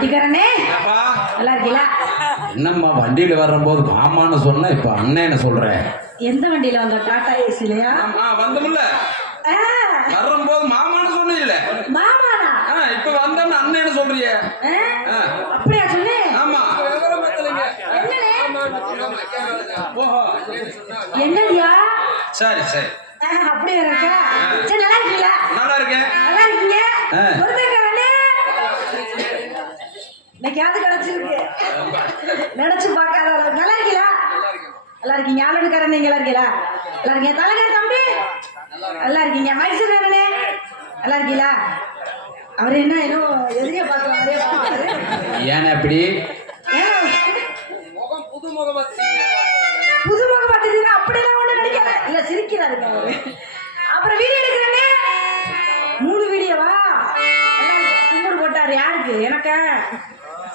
வண்டிக்காரனே நல்லா இருக்கீங்களா? என்னம்மா வண்டியில வரும்போது மாமான்னு சொன்னா இப்ப அண்ணன்னு சொல்றேன். எந்த வண்டியில வந்த? டாடா ஏசிலையா? வந்தோம்ல வரும்போது மாமான்னு சொன்னீங்களே. மாமானா? இப்ப வந்தோம்னு அண்ணன்னு சொல்றிய. அப்படியா சொல்லு? ஆமா. என்னடியா? சரி சரி. அப்படியே இருக்கா? சரி நல்லா இருக்கீங்களா? நல்லா இருக்கேன். நல்லா இருக்கீங்க? ஒருத்தேக்கறனே இன்னைக்கு யாரு கிடைச்சிருக்கு? நினைச்சு பார்க்காத அளவுக்கு நல்லா இருக்கீங்களா? நல்லா இருக்கீங்க. ஆளுக்காரன் நீங்க நல்லா இருக்கீங்களா? நல்லா இருக்கீங்க. தலைவர் தம்பி நல்லா இருக்கீங்க. மைசூர் வேணனே நல்லா இருக்கீங்களா? அவரு என்ன இன்னும் எதிரியா பார்க்கறாரே பார்த்தாரு. ஏன் அப்படி? முகம் புது முகம் பார்த்துட்டீங்க. அப்படிலாம் ஒண்ணு நினைக்கல. இல்ல சிரிக்கிறாருங்க அவரு. அப்புறம் வீடியோ எடுக்கிறேனே 3 வீடியோவா? கும்பிடு போட்டாரு. யாருக்கு? எனக்கா?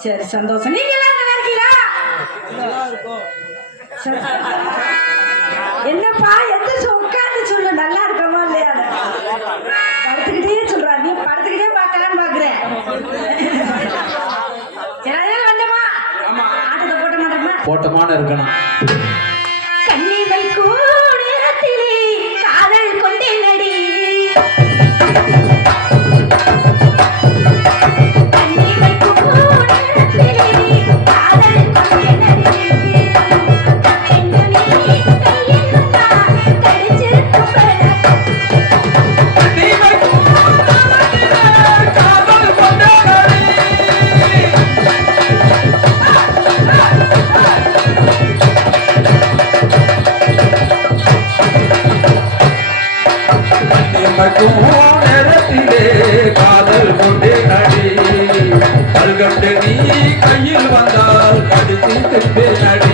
சரி சந்தோஷம். நீங்க எல்லாம் நல்லா இருக்கீங்களா? என்னப்பா எந்திரிச்சு உட்காந்து சொல்லு. நல்லா இருக்கமா இல்லையா? படுத்துக்கிட்டே சொல்றா. நீ படுத்துக்கிட்டே பார்க்கலான்னு பாக்குறேன். வந்தமா ஆட்டத்தை போட்ட மாட்டோமா? போட்டமான இருக்கணும். கண்ணி வைக்கும் நேரத்திலே காதல் கொண்டே நடி. நேரத்திலே காதல் கொண்டே நடி. கல்கண்டு நீ கையில் வந்தால் கடித்து தின்பே நடி.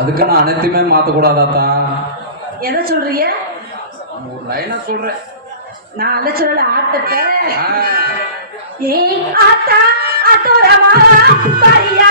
அதுக்கு நான் அனைத்துமே மாத்தக்கூடாதாத்தா? எதை சொல்றீங்க? ஒரு லைனா சொல்றேன். நான் அல்ல சொல்லல ஆட்டத்தை. ஏய் ஆத்தா ஆத்தோரமா பாரியா.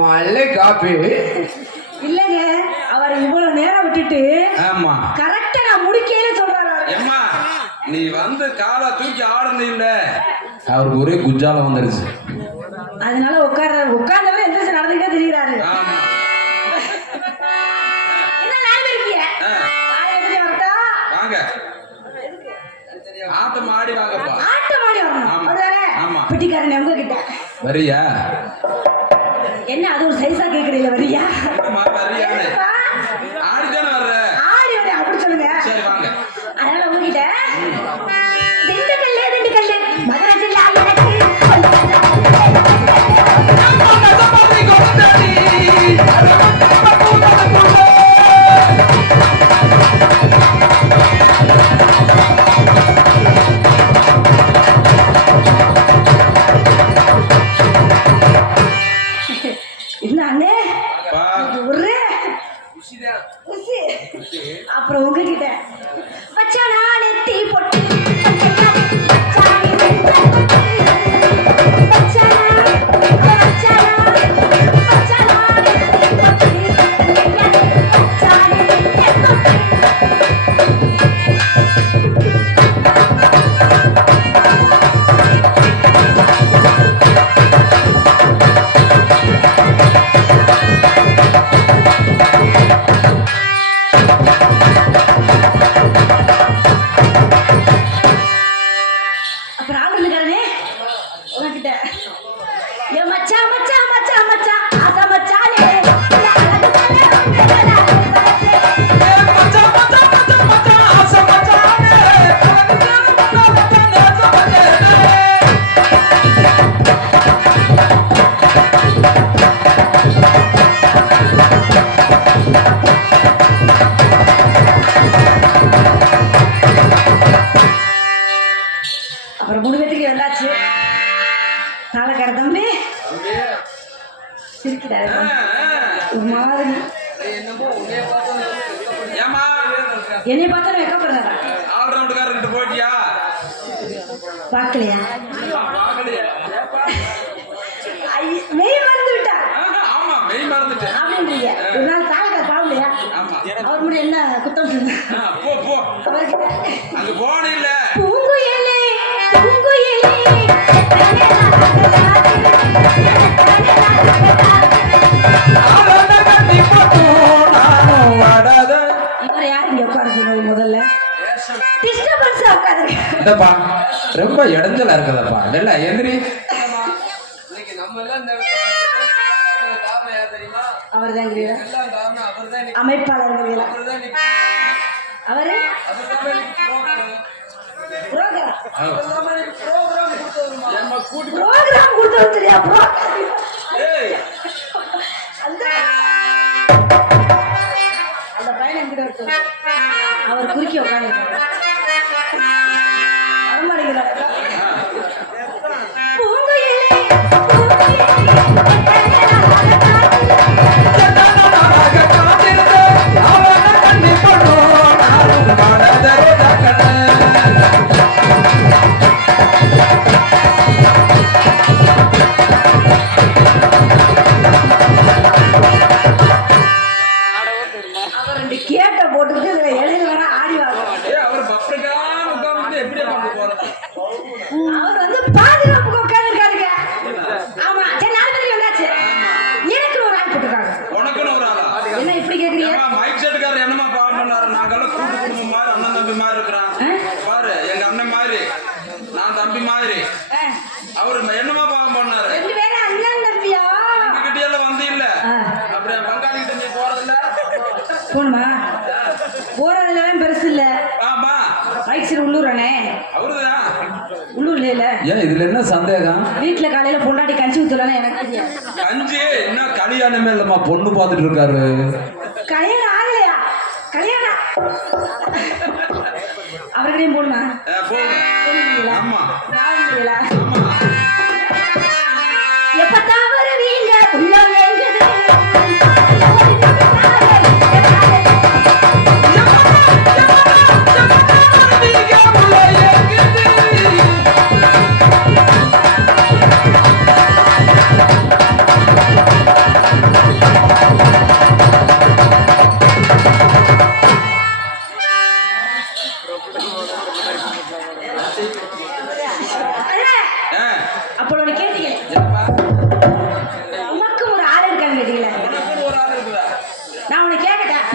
மல்லை காப்பி இல்லங்க அவர் இவ்வளவு நேரம் விட்டுட்டு ஆமா கரெக்டா நான் முடிக்கையில சொல்றாரு ஏம்மா நீ வந்து காலை தூக்கி ஆடுனது இல்ல அவருக்கு ஒரே குஜாலம் வந்துருச்சு அதனால உட்கார்ந்தவரை எந்திரிச்சு நடந்துக்கிட்டே தெரியுறாரு ஆமா என்ன லைவ் இருக்கீங்க வாங்க ஆட்டம் ஆடி வாங்கப்பா ஆட்டம் ஆடி வரணும் ஆமா. அதுதானே ஆமா. பிட்டிக்காரன் உங்ககிட்ட வரியா என்ன அது ஒரு சைஸா கேக்குறீங்க வரியா வரியானே ஆடிதானே வர்ற ஆடி வந்து அப்படி சொல்லுங்க சரி வாங்க அதனால உங்ககிட்ட திண்டுக்கல்ல மகராஜில் எனக்கு இல்ல அண்ணே ஒரு அப்புறம் உங்ககிட்ட வச்சானா நெத்தி பொட்டு என்னை பார்த்தா வைக்கப்படுறாரா ஆல்ரவுண்டுக்காரர்கிட்ட போயிட்டியா பார்க்கலையா மெய் மறந்து விட்டா ஆமா மெய் மறந்துட்டேன் அப்படின்றீங்க ஒரு நாள் தாலக்கார் பாவலையா அவர் முன்னாடி என்ன குத்தம் சொன்ன போ போ அங்க போன இல்ல பூங்குயிலே பூங்குயிலே இவரை யார் இங்க உட்கார சொன்னது முதல்ல டிஸ்டர்பன்ஸ் உட்காருங்க இதப்பா ரொம்ப இடைஞ்சலா இருக்குதப்பா இல்ல எந்திரி அவர் தான் அமைப்பாளர் அவரு ப்ரோக்ராம் கொடுத்தவர் தெரியா அந்த பையன் என்கிட்ட அவர் குறுக்கி உட்காந்து வரமாட்டேங்கிறார் அவர் ரெண்டு கேட்ட போட்டுட்டு எழுதி வர ஆடி அவர் வந்து பாதுகாப்புக்கு உட்கார்ந்துருக்காருங்க ஆமா சரி 4 பேருக்கு வந்தாச்சு எனக்கு ஒரு ஆள் போட்டுருக்காங்க உனக்குன்னு ஒரு ஆளா என்ன இப்படி கேக்குறீங்க மைக் செட்டுக்காரர் என்னமா பாவம் பண்ணாரு நாங்கெல்லாம் கூட்டு குடும்பம் மாதிரி அண்ணன் தம்பி மாதிரி இருக்கிறான் பாரு எங்க அண்ணன் மாதிரி நான் தம்பி மாதிரி அவரு என்னமா பாவம் பண்ணாரு 2 பேரும் அண்ணன் தம்பியா உங்ககிட்ட எல்லாம் வந்து இல்ல அப்புறம் பங்காளி கிட்ட நீ போறதில்ல போணுமா போறதெல்லாம் பெருசு இல்ல ஆமா மைக் செட் உள்ளூரானே அவருதான் உள்ளூர்ல இல்ல ஏன் இதுல என்ன சந்தேகம் வீட்டுல காலையில பொண்டாட்டி கஞ்சி ஊத்தலாம் எனக்கு தெரியும் கஞ்சி என்ன கல்யாணமே இல்லம்மா பொண்ணு பாத்துட்டு இருக்காரு கல்யாணம் ஆகலையா கல்யாணம் அவர்கிட்டையும் போடுமா போடுங்களா ஆமா எப்ப தவறுவீங்க உள்ள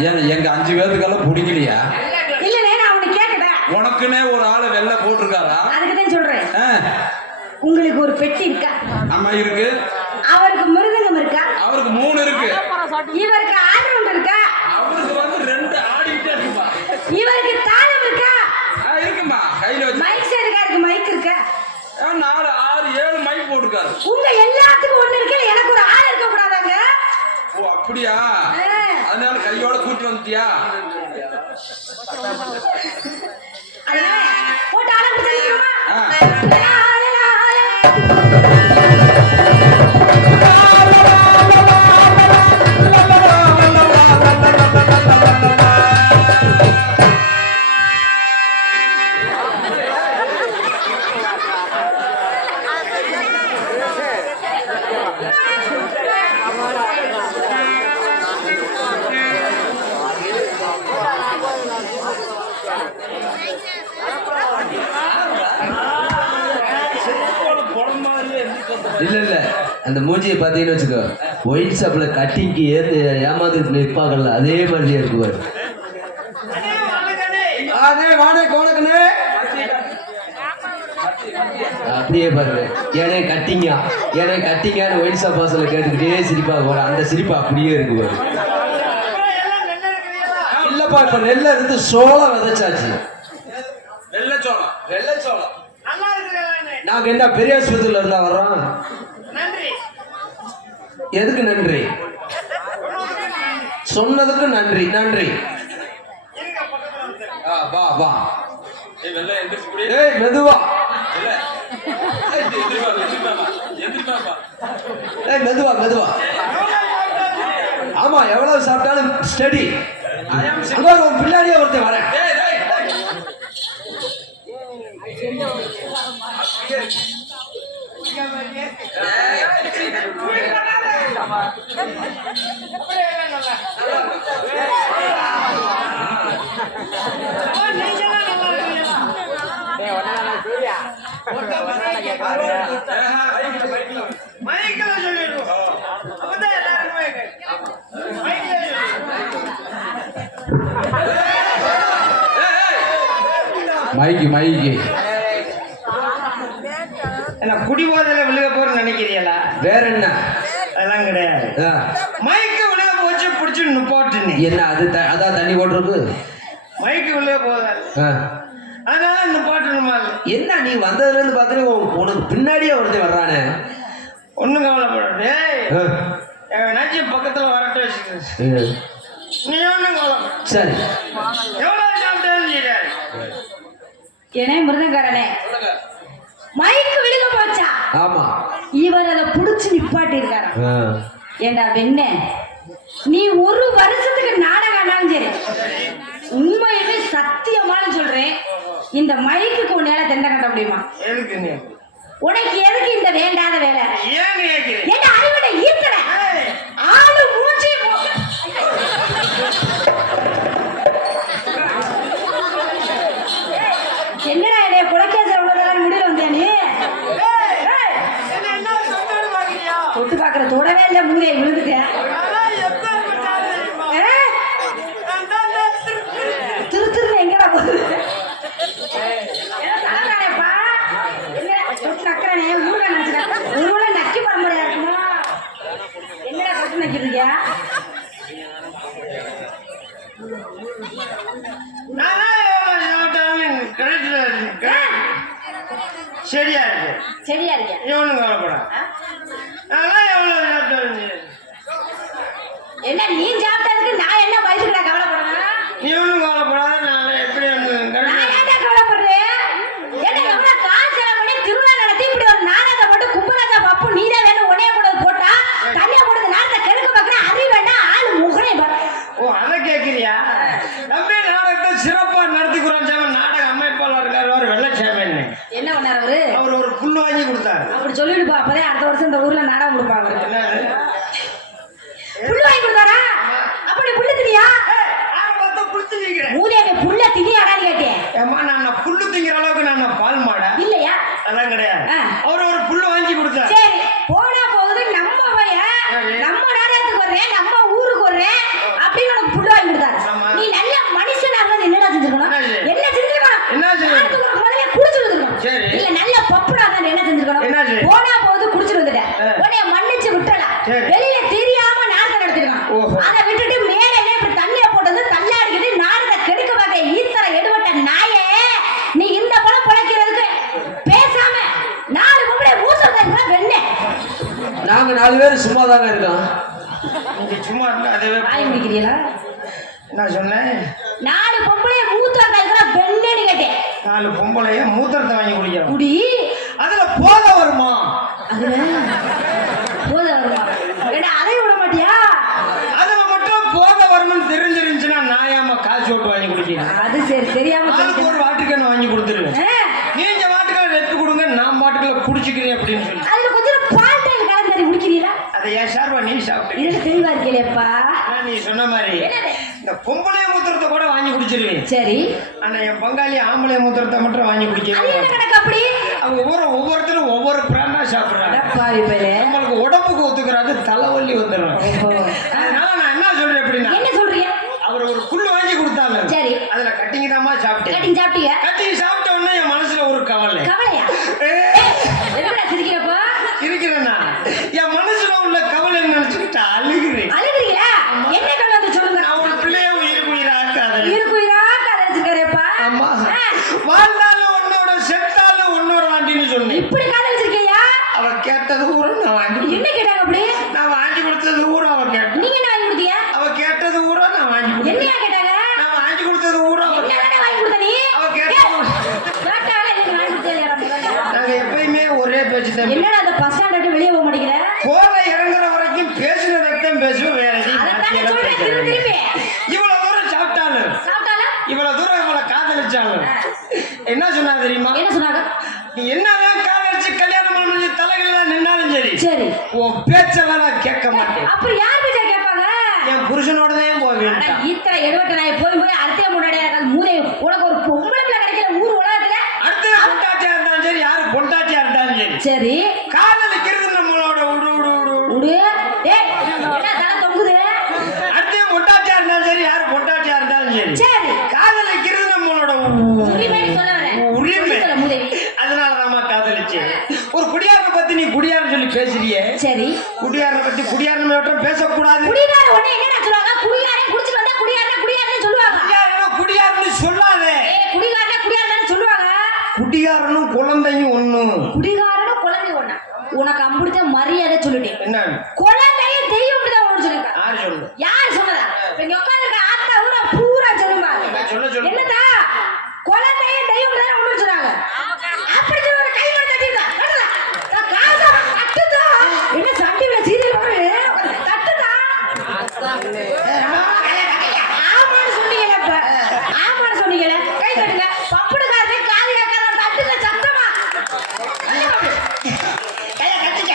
ஏன் எங்க 5 பேர்த்துக்கெல்லாம் பிடிக்கலையா? இல்லனே நான் உன்னை கேக்குறேன். உனக்குனே ஒரு ஆளை வெள்ள போட்டிருக்காரா? அதுக்கு தான் சொல்றேன். உங்களுக்கு ஒரு பெட்டி இருக்கா? ஆமா இருக்கு. அவருக்கு மிருதங்கம் இருக்கா? அவருக்கு 3 இருக்கு. இவருக்கு ஆல்ரவுண்ட் இருக்கா? அவருக்கு வந்து 2 ஆடிட்டே இருக்குப்பா. இவருக்கு தாளம் இருக்கா? இருக்குமா கையில வச்சு. மைக் செட் இருக்கு, மைக் இருக்கா? 4 6 7 மைக் போட்டுருக்காரு. உங்க எல்லாத்துக்கும் ஒண்ணு இருக்கு, எனக்கு ஒரு ஆள் இருக்க கூடாதாங்க? ஓ அப்படியா? அதனால கையோட கூட்டி வந்துட்டியா? அதனால போட்டு ஆள கொடுத்துருமா? இல்ல அந்த மூஞ்சியை பார்த்தீங்கன்னு வச்சுக்கோ, ஒயிட் ஷாப்ல கட்டிங்க்கு ஏமாந்துட்டு நிற்பாங்கல்ல அதே மாதிரியே இருக்குவாரு. அப்படியே பாருங்க. ஏனே கட்டிங்கான்னு ஒயிட் ஷாப் வாசல கேட்டுக்கிட்டே சிரிப்பா போற அந்த சிரிப்பு அப்படியே இருக்குவாரு. இல்லப்பா இப்ப நெல்ல இருந்து சோளம் விதைச்சாச்சு. வெள்ளச்சோளம் நாங்க என்ன பெரிய ஆஸ்பத்திரியில இருந்தா வர்றோம்? எதுக்கு நன்றி? சொன்னதுக்கு நன்றி. வா வா. ஏய் மெதுவா. ஏய் மெதுவா. ஆமா எவ்வளவு சாப்பிட்டாலும் ஸ்டடி. அங்க உன் பின்னாடியே ஒருத்தன் வரேன். மைக்கு என்ன குடிபோதையில விழுக போறேன்னு நினைக்கிறீங்களா? வேற என்ன? அதெல்லாம் கிடையாது. மைக்கு விழுக போச்சு பிடிச்சி நிப்பாட்டுன்னு. என்ன அது அதான் தண்ணி போட்டுருக்கு. மைக்கு விழுக போதாது அதனால நிப்பாட்டணுமா? என்ன நீ வந்ததுல இருந்து பாக்குறேன் உனக்கு பின்னாடியே ஒருத்தர் வர்றானே. ஒண்ணும் கவலைப்படாது. நச்சு பக்கத்துல வரட்டு வச்சுக்க. நீ ஒண்ணும் கவலைப்பட. சரி எவ்வளவு சாப்பிட்டு ஏனே மிருதங்காரனே, மைக்கு விழுக போச்சா? ஆமா இவர் அதை புடிச்சு நிப்பாட்டி இருக்காரு. ஏண்டா வெண்ண, நீ ஒரு வருஷத்துக்கு நாடகம் ஆனாலும் சரி, உண்மையுமே சத்தியமான சொல்றேன், இந்த மைக்குக்கு உன்னால தெண்டை கட்ட முடியுமா? உனக்கு எதுக்கு இந்த வேண்டாத வேலை? என்ன அறிவுடை ஈர்க்கிற ஆளு மூச்சு என்னடா என்னைய குலக்கேச உள்ளதான முடிவு வந்தேன் நீ? தொட்டு பாக்குற தொடவே இல்லை, மூலையை விழுந்துட்டேன். திரு எங்கடா போகுது? தலைவரானேப்பா, என்ன தொட்டு நக்கிறனே, ஊழ நினைச்சிட்டேன். ஊழ நக்கி பரம்பரையா இருக்குமா? என்னடா தொட்டு நக்கிறீங்க? சரியா இருக்கு. சரியா இருக்கியா? எவ்வளவு கவலைப்பட? என்ன நீ சாப்பிட்டதுக்கு நான் என்ன வயசுக்கு கவலைப்படுறேன்? நீ ஒன்றும் கவலைப்படாத. நான் எப்படி நான் ஏன்டா கவலைப்படுறேன்? என்ன எவ்வளவு காசு செலவு பண்ணி திருவிழா நடத்தி இப்படி ஒரு நாடகத்தை போட்டு கும்பராஜா பப்பு நீதான் வேணும் உடனே கூட போட்டா தனியா கொடுத்த நாடகத்தை கெடுக்க பார்க்குறேன். அறிவு வேண்டாம், ஆளு முகனே பாரு. ஓ அதை கேட்கிறியா? நம்ம நாடகத்தை சிறப்பா நடத்திக்கிறோம். நாடக அமைப்பாளர் இருக்காரு வெள்ளச்சாமி. என்ன பண்ணாரு அவரு? அவர் ஒரு புல் வாங்கி கொடுத்தாரு. அப்படி சொல்லிடுப்பா, அப்பதே அடுத்த வருஷம் இந்த ஊர்ல நாடகம் கொடுப்பாங்க. புல்லு வாங்கி கொடுத்தாரா? அப்படி புல்லு தினியா? மூதேவி புல்ல தினியாடான்னு கேட்டேன். ஏமா நான் புல்லு திங்கிற அளவுக்கு நான் பால் மாடா இல்லையா? அதெல்லாம் கிடையாது. அவர் ஒரு புல்லு வாங்கி கொடுத்தாரு. சரி போனா போகுது, நம்ம பையன் நம்ம நாடகத்துக்கு வர்றேன், நம்ம ஊருக்கு வர்றேன் அப்படின்னு உனக்கு புல்லு வாங்கி கொடுத்தாரு. சரி. வெளியில தெரியாம நாடகம் நடத்திருக்கான். ஓஹோ. அதை விட்டுட்டு மேடையில இப்படி தண்ணிய போட்டு வந்து தள்ளாடிக்கிட்டு நாடகம் கெடுக்க பார்க்க ஈத்தர எடுபட்ட நாயே, நீ இந்த படம் பிழைக்கிறதுக்கு பேசாம 4 பொம்பளை மூசல்தான் வெண்ண. நாங்க 4 பேர் சும்மா தாங்க இருக்கோம். நீங்க சும்மா இருந்தா அதுவே வாய் முடிக்கிறீங்களா? என்ன சொன்னேன்? 4 பொம்பளை மூத்ததான் வெண்ணேன்னு கேட்டேன். 4 பொம்பளைய மூத்திரத்தை வாங்கி குடிக்கிறோம். குடி அதுல போத வருமா? அதுல போத வருமா? ஏண்டா அதை விட மாட்டியா? அதுல மட்டும் போத வரும்னு தெரிஞ்சிருந்துச்சுன்னா நாயாம காசு ஓட்டு வாங்கி குடிக்கிறேன். அது சரி, தெரியாம அதுக்கு ஒரு வாட்டுக்கன்னு வாங்கி கொடுத்துருவேன். நீங்க வாட்டுக்கல எடுத்து கொடுங்க, நான் வாட்டுக்கல குடிச்சுக்கிறேன் அப்படின்னு சொல்லி. அதுல கொஞ்சம் பால் டைம் கலந்து குடிக்கிறீங்களா? அதை ஏன் சார்பா நீ சாப்பிட்டு இது தெளிவா இருக்கலையப்பா. நீ சொன்ன மாதிரி இந்த பொம்பளை மூத்திரத்தை கூட வாங்கி குடிச்சிருவேன். சரி. ஆனா என் பங்காளி ஆம்பளை மூத்திரத்தை மட்டும் வாங்கி அது குடிக்கிறேன். என்ன கணக்கு அப்படி? அவங்க ஒவ்வொருத்தரும் ஒவ்வொரு பிராண்டா சாப்பிடுறாங்க. பாவி பையலே. நம்மளுக்கு உடம்புக்கு ஒத்துக்கிறாது, தலைவலி வந்துடும். ஓஹோ. அதனால நான் என்ன சொல்றேன் அப்படின்னா, என்ன சொல்றீங்க? அவர் ஒரு புல்லு வாங்கி கொடுத்தாங்க. சரி. அதுல கட்டிங் தாமா சாப்பிட்டேன். கட்டிங் சாப்பிட்டீங்க? கட்டிங் சாப்பிட்ட உடனே என் மனசுல ஒரு கவலை. கவலையா? எதுக்குடா சிரிக்கிறப்போ? இருக்கிறேன்னா என் மனசுல உள்ள கவலை நினைச்சுக்கிட்டு அழுகிறேன். அழுகிறீங்களா? என்ன கவலை வந்து சொல்லுங்க. நான் ஒரு பிள்ளைய உயிரா காதல். இருக்குயிரா காதலிச்சிருக்காரேப்பா. ஆமா. வாழ்ந்தாலும் உன்னோட, செத்தாலும் உன்னோட வாண்டின்னு சொன்னேன். இப்படி காதலிச்சிருக்கியா? அவ கேட்டது ஊரை நான் வாங்கி, என்ன கேட்டாங்க அப்படி? நான் வாங்கி கொடுத்தது ஊரை அவ கேட்டா. நீங்க என்ன வாங்கி கொடுத்தீங்க? அவ கேட்டது ஊரை நான் வாங்கி கொடுத்தேன். என்னையா கேட்டாங்க? நான் வாங்கி கொடுத்தது ஊரை அவ என்ன வேணா வாங்கி கொடுத்த நீ? அவ கேட்டது. கேட்டாங்க நீங்க வாங்கி கொடுத்தீங்களா முதல்ல? நாங்க எப்பயுமே ஒரே பேச்சு தான். என்னடா அந்த பஸ் ஸ்டாண்ட் விட்டு வெளியே போக மாட்டேங்கிற? போல இறங்குற வரைக்கும் பேசுனதான் பேசுவோம், வேற எதையும் அதைத்தானே மாத்தியெல்லாம் சொல்றேன் பேசுறது. திருப்பி. இவ்வளவு தூரம் சாப்பிட்டாலும், சாப்பிட்டாலும் இவ்வளவு தூரம் இவளை காதலிச்சாலும் என்ன சொன்னா தெரியுமா? என்ன சொன்னாங்க? நீ என்னதான் காதலிச்சு கல்யாணம் பண்ணி தலைகள்ல நின்னாலும் சரி, சரி, உன் பேச்செல்லாம் நான் கேட்க மாட்டேன். அப்புறம் யார் பேச்ச கேட்பாங்க? என் புருஷனோட தான் போவேன். இத்தனை 70 நாய் போய் அர்த்தே முன்னாடி மூதை உனக்கு ஒரு பொம்பளை பிள்ளை கிடைக்கல ஊர் உலகத்துல. அடுத்த பொண்டாட்டியா இருந்தாலும் சரி, யாரு பொண்டாட்டியா இருந்தாலும் சரி, சரி, காதலிக்கிறது நம்மளோட உடு உடு உடு உடு. டேய், என்ன தலை தொங்குது? அடுத்த பொண்டாட்டியா இருந்தாலும் சரி, யாரு பொண்டாட்டியா இருந்தாலும் சரி, சரி, காதலிக்கிறது நம்மளோட உரிமைன்னு சொல்ல வரேன். உரிமை. சொல்ல மூதேவி. அதனாலதான் காதலிச்சு. ஒரு குடியாரனை பத்தி நீ குடியாரன்னு சொல்லி பேசுறியே, சரி, குடியாரனை பத்தி குடியாரன் மட்டும் பேசக்கூடாது. குடிகார உடனே என்ன சொல்லுவாங்க? குடிகாரன் குடிச்சிட்டு வந்தா குடிகாரன் சொல்லுவாங்க. குடியாரனா குடியாரன்னு சொல்லாதே. குடிகாரன் சொல்லுவாங்க. குடியாரனும் குழந்தையும் ஒண்ணும். குடிகாரனும் குழந்தை ஒண்ணா? உனக்கு அம்பிடிச்ச மரியாதை சொல்லிட்டேன். என்ன குழந்தையும் தெய்வம் தான் ஒண்ணு சொல்லிருக்காங்க. யாரு சொல்லு? யார் சொன்னதா? இப்ப இங்க உட்கார்ந்திருக்க ஆத்தா ஊரா பூரா சொல்லுமா? சொல்ல என்னதா? குழந்தையும் தெய்வம் தான் ஒண்ணு சொன்னாங்க. அப்படி சொல்ல ஒரு கை மேல தட்டிடா. தட்டுடா. காசா தட்டுடா. என்ன சண்டில சீரியல் வரு? தட்டுடா. ஆமான்னு சொன்னீங்களே. ஆமான்னு சொன்னீங்களே. கை தட்டுங்க. பப்புடு காசு காது கேட்காத தட்டுங்க சத்தமா. கைய கட்டிக்க.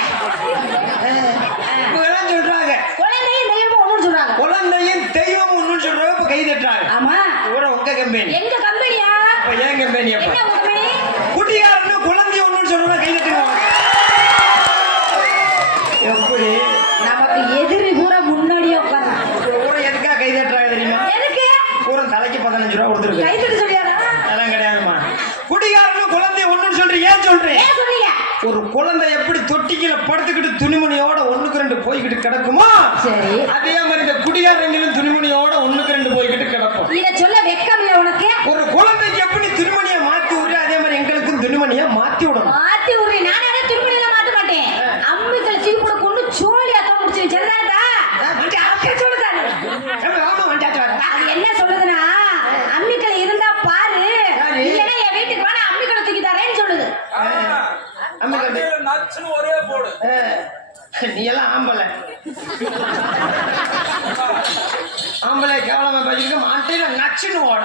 இப்பெல்லாம் சொல்றாங்க குழந்தையும் தெய்வம் ஒண்ணு சொல்றாங்க. குழந்தையும் தெய்வம் ஒண்ணு சொல்றாங்க. இப்ப கை தட்டுறாங்க. ஆமா. ஊர உங்க கம்பெனி, எங்க கம்பெனியா? இப்ப ஏன் கம்பெனி? அப்ப என்ன கம்பெனி? குடியாரனும் குழந்தையும் ஒண்ணு சொல்றாங்க. கை தட்டுங்க. எப்படி நமக்கு எதிரி கூட முன்னாடியே உட்கார்ந்து ஊரை எதுக்காக கை தட்டுறாங்க தெரியுமா? எதுக்கு? ஊரம் தலைக்கு 15 ரூபா கொடுத்துருக்கு. கை தட்டு சொல்லியாரா? அதெல்லாம் கிடையாதுமா. குடிகாரனும் குழந்தையும் ஒண்ணுன்னு சொல்றீங்க. ஏன் சொல்றேன்? ஏன் சொன்னீங்க? ஒரு குழந்தை எப்படி தொட்டிக்கில படுத்துக்கிட்டு துணிமணியோட 1க்கு 2 போய்கிட்டு கிடக்குமோ, சரி, அதே மாதிரி இந்த குடிகாரங்களும் துணிமணியோட 1க்கு 2 போய்கிட்டு கிடக்கும். இத சொல்ல வெக்கம் இல்ல உனக்கு? ஒரு குழந்தைக்கு எப்படி துணிமணியை மாத்தி விடுற, அதே மாதிரி எங்களுக்கும் துணிமணியை மாத்தி விடணும். மாத்தி விடுறே. நானே அதை திருப்பணியில மாத்த மாட்டேன். அம்மிக்கல தூக்கி கூட கொண்டு சோழியா தான் முடிச்சு சரிதானடா? அப்படி சொல்லுதானே. ஆமா வந்தாச்சு வர. அது என்ன சொல்லுதுன்னா, அம்மிக்கல இருந்தா பாரு, இல்லைன்னா என் வீட்டுக்கு வேணா அம்மிக்கல தூக்கி தரேன்னு சொல்லுது. அம்மா கண்டு நச்சுன்னு ஒரே போடு. நீ எல்லாம் ஆம்பளை ஆம்பளை கேவலமா பேசிட்டு மாட்டையில நச்சுன்னு ஓட.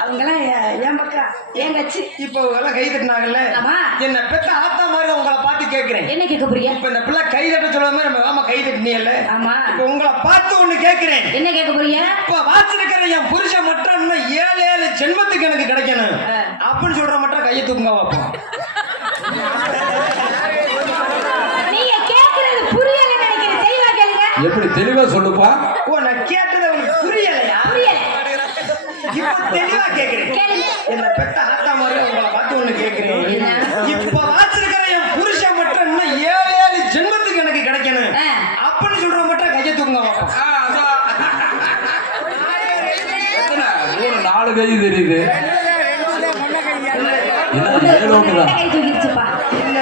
அவங்கெல்லாம் என் பக்கம் என் கட்சி. இப்ப எல்லாம் கை தட்டினாங்கல்ல, ஆமா. என்ன பெத்த ஆத்தா மாதிரி உங்களை பார்த்து கேட்கிறேன். என்ன கேட்க போறீங்க? இப்ப இந்த பிள்ளை கை தட்ட சொல்ல மாதிரி நம்ம ஆமா கை தட்டினீங்கல்ல, ஆமா. இப்ப உங்களை பார்த்து ஒண்ணு கேட்கிறேன். என்ன கேட்க போறீங்க? இப்ப வாச்சிருக்கிற என் புருஷன் மட்டும் இன்னும் 7 ஜென்மத்துக்கு எனக்கு கிடைக்கணும் அப்படின்னு சொல்ற மட்டும் கையை தூக்குங்க பார்ப்போம். நீங்க கேக்குறது புரியல நினைக்கிறேன். தெளிவா கேளுங்க. எப்படி தெளிவா சொல்லுப்பா. ஓ நான் கேட்டது உங்களுக்கு புரியலையா? புரியல. இப்ப தெளிவா கேக்குறேன். கேளுங்க. என்ன பெத்த ஆத்தா மாதிரி உங்களை பார்த்து ஒண்ணு கேட்கிறேன். என்ன? இப்ப வாச்சிருக்கிற என் புருஷன் மட்டும் இன்னும் 7 ஜென்மத்துக்கு எனக்கு கிடைக்கணும் கையும் தெரியுது கை தூக்கிடுச்சுப்பா. இல்ல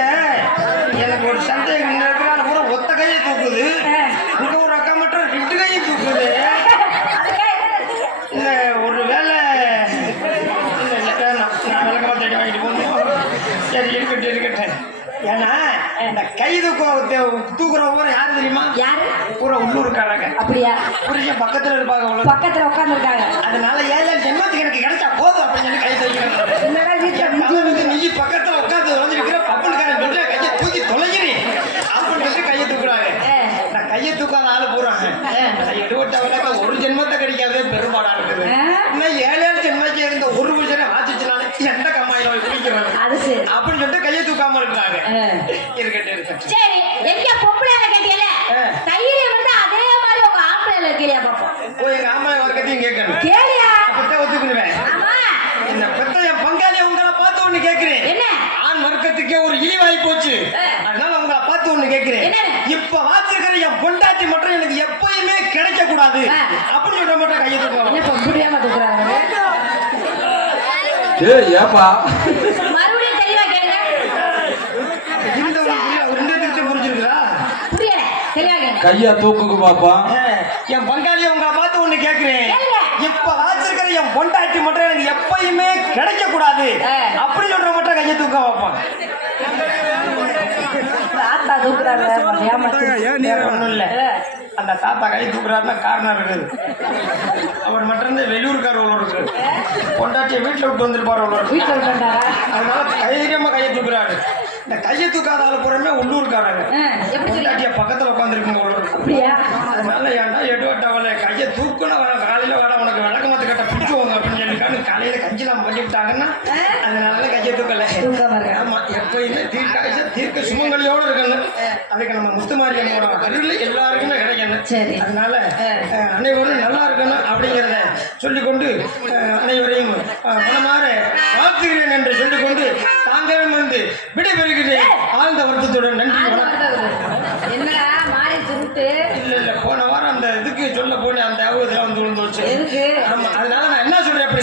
எனக்கு ஒரு சந்தேகம் இங்க இருக்கிற கூட ஒத்த கையை தூக்குது, இங்க ஒரு அக்கா மட்டும் 2 கையும் தூக்குது. இல்ல ஒரு வேலை இல்ல இல்ல வேணாம், நான் விளக்கமா தேடி வாங்கிட்டு போகணும். சரி இருக்கட்டும். ஏன்னா இந்த கை தூக்குறவங்க யாரு தெரியுமா? யாரு? பூரா உள்ளூர்காரங்க. அப்படியா? புரிஞ்ச பக்கத்துல இருப்பாங்க, பக்கத்துல உட்கார்ந்து இருக்காங்க. அதனால 7 ஜென்மத்துக்கு எனக்கு கிடைச்சா போதும் அப்படின்னு சொல்லி கை தூக்கிறாங்க. என்னடா வீட்டுல நீ பக்கத்துல உட்காந்து தொலைஞ்சிருக்கிற பப்பனுக்காரன் சொல்ற கையை தூக்கி தொலைகிறேன் அப்படின்னு சொல்லி கையை தூக்குறாங்க. நான் கையை தூக்காத ஆளு போறாங்க. எடுவட்ட ஒரு ஜென்மத்தை கிடைக்காதே பெரும்பாடா இருக்குது. இன்னும் 7 ஜென்மத்துக்கு இருந்த ஒரு புருஷனை ஆச்சுச்சுனால எந்த கம்மாயில போய் குளிக்கிறாங்க அப்படின்னு சொல்லிட்டு கையை தூக்காம இருக்கிறாங்க. இருக்கட்டும். சரி, எங்க பொம்பளை கேட்டியல தைரியம் வந்து அதே மாதிரி உங்க ஆம்பளை கேளியா பாப்போம். ஓ, எங்க ஆம்பளை வர்க்கத்தையும் கேட்கணும். கேளியா? அப்பதான் ஒத்துக்குருவேன். ஆமா. இந்த பெத்த என் பங்காளி உங்களை பார்த்து ஒண்ணு கேட்கிறேன். என்ன? ஆண் வர்க்கத்துக்கே ஒரு இழிவாய் போச்சு. அதனால உங்களை பார்த்து ஒண்ணு கேட்கிறேன். இப்ப வாச்சிருக்கிற என் பொண்டாட்டி மட்டும் எனக்கு எப்பயுமே கிடைக்க கூடாது அப்படின்னு சொல்ற மட்டும் கையை தூக்குவாங்க. என்ன புரியாம தூக்குறாங்க? ஏப்பா மறுபடியும் தெளிவா கேளுங்க. இந்த ஒரு 2 திட்டம் புரிஞ்சிருக்கா? புரியல, தெளிவா கேளுங்க. கையா தூக்குக்கு பாப்பா. என் பங்காளியை உங்களை பார்த்து ஒண்ணு கேட்கிறேன். இப்ப வாச்சிருக்கிற என் பொண்டாட்டி மட்டும் எனக்கு எப்பயுமே கிடைக்க கூடாது அப்படி சொல்ற மட்டும் கையை தூக்க வைப்பான். தாத்தா தூக்குறாரு ஒண்ணும் இல்ல, அந்த தாத்தா கை தூக்குறாருன்னா காரணம் இருக்குது. அவர் மட்டும் வெளியூர்கார இருக்காரு, பொண்டாட்டியை வீட்டுல விட்டு வந்திருப்பாரு. வீட்டுல விட்டுறாரா? அதனால தைரியமா கையை தூக்குறாரு. இந்த கையை தூக்காத ஆளு புறமே உள்ளூர்காரங்க. பொண்டாட்டிய பக்கத்துல உட்காந்துருக்குங்க. அதனால ஏன்டா எடுவட்டவள கையை தூக்குன்னு காலையில வர உனக்கு விளக்கமத்து கட்ட பிடிச்சுவோங்க அப்படின்னு சொல்லிக்கான்னு காலையில கஞ்சிலாம் பண்ணி விட்டாங்கன்னா அதனால கையை தூக்கல. ஆமா, எப்பயுமே தீர்க்க சுமங்கலியோட இருக்கணும். அதுக்கு நம்ம முத்துமாரி அம்மோட அருள் எல்லாருக்குமே கிடைக்கணும். அதனால அனைவரும் நல்லா இருக்கணும் அப்படிங்கிறத சொல்லிக்கொண்டு அனைவரையும் மனமாற வாழ்த்துகிறேன் என்று சொல்லிக்கொண்டு தாங்களும் வந்து விடைபெறுகிறேன் ஆழ்ந்த வருத்தத்துடன். நன்றி, என்ன மாறி சுருட்டு? இல்ல போன வாரம் அந்த இதுக்கு சொல்ல போனேன், அந்த இதுல வந்து விழுந்து வச்சு. ஆமா, அதனால நான் என்ன சொல்றேன் அப்படி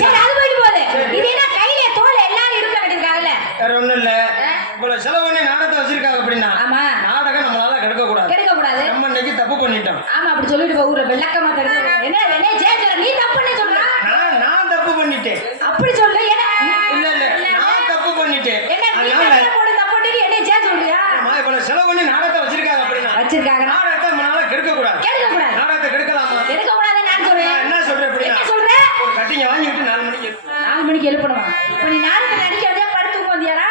வேற ஒண்ணும் இல்ல. இவ்வளவு செலவு பண்ணி நாடகத்தை வச்சிருக்காங்க அப்படின்னா நாடகம் நம்மளால கெடுக்க கூடாது. நம்ம இன்னைக்கு தப்பு பண்ணிட்டோம். ஆமா, அப்படி சொல்லிட்டு ஊர வெள்ளக்கமா தடுக்க. என்ன நீ தப்புன்னு சொல்ற? நான் தப்பு பண்ணிட்டேன் அப்படி சொல்ற? இல்ல நான் தப்பு பண்ணிட்டேன். அதனால இவ்வளவு செலவு பண்ணி நாடகத்தை வச்சிருக்காங்க அப்படின்னா நாடகத்தை நம்மளால கெடுக்க கூடாது. நாடகத்தை கெடுக்கலாமா? நான் சொல்றேன். என்ன சொல்றேன் அப்படின்னா ஒரு கட்டிங்க வாங்கிட்டு 4 மணிக்கு எழுப்பணுமா? இப்ப நீ நாடகத்தை நடிக்க வந்தா படுத்து போந்தியாரா?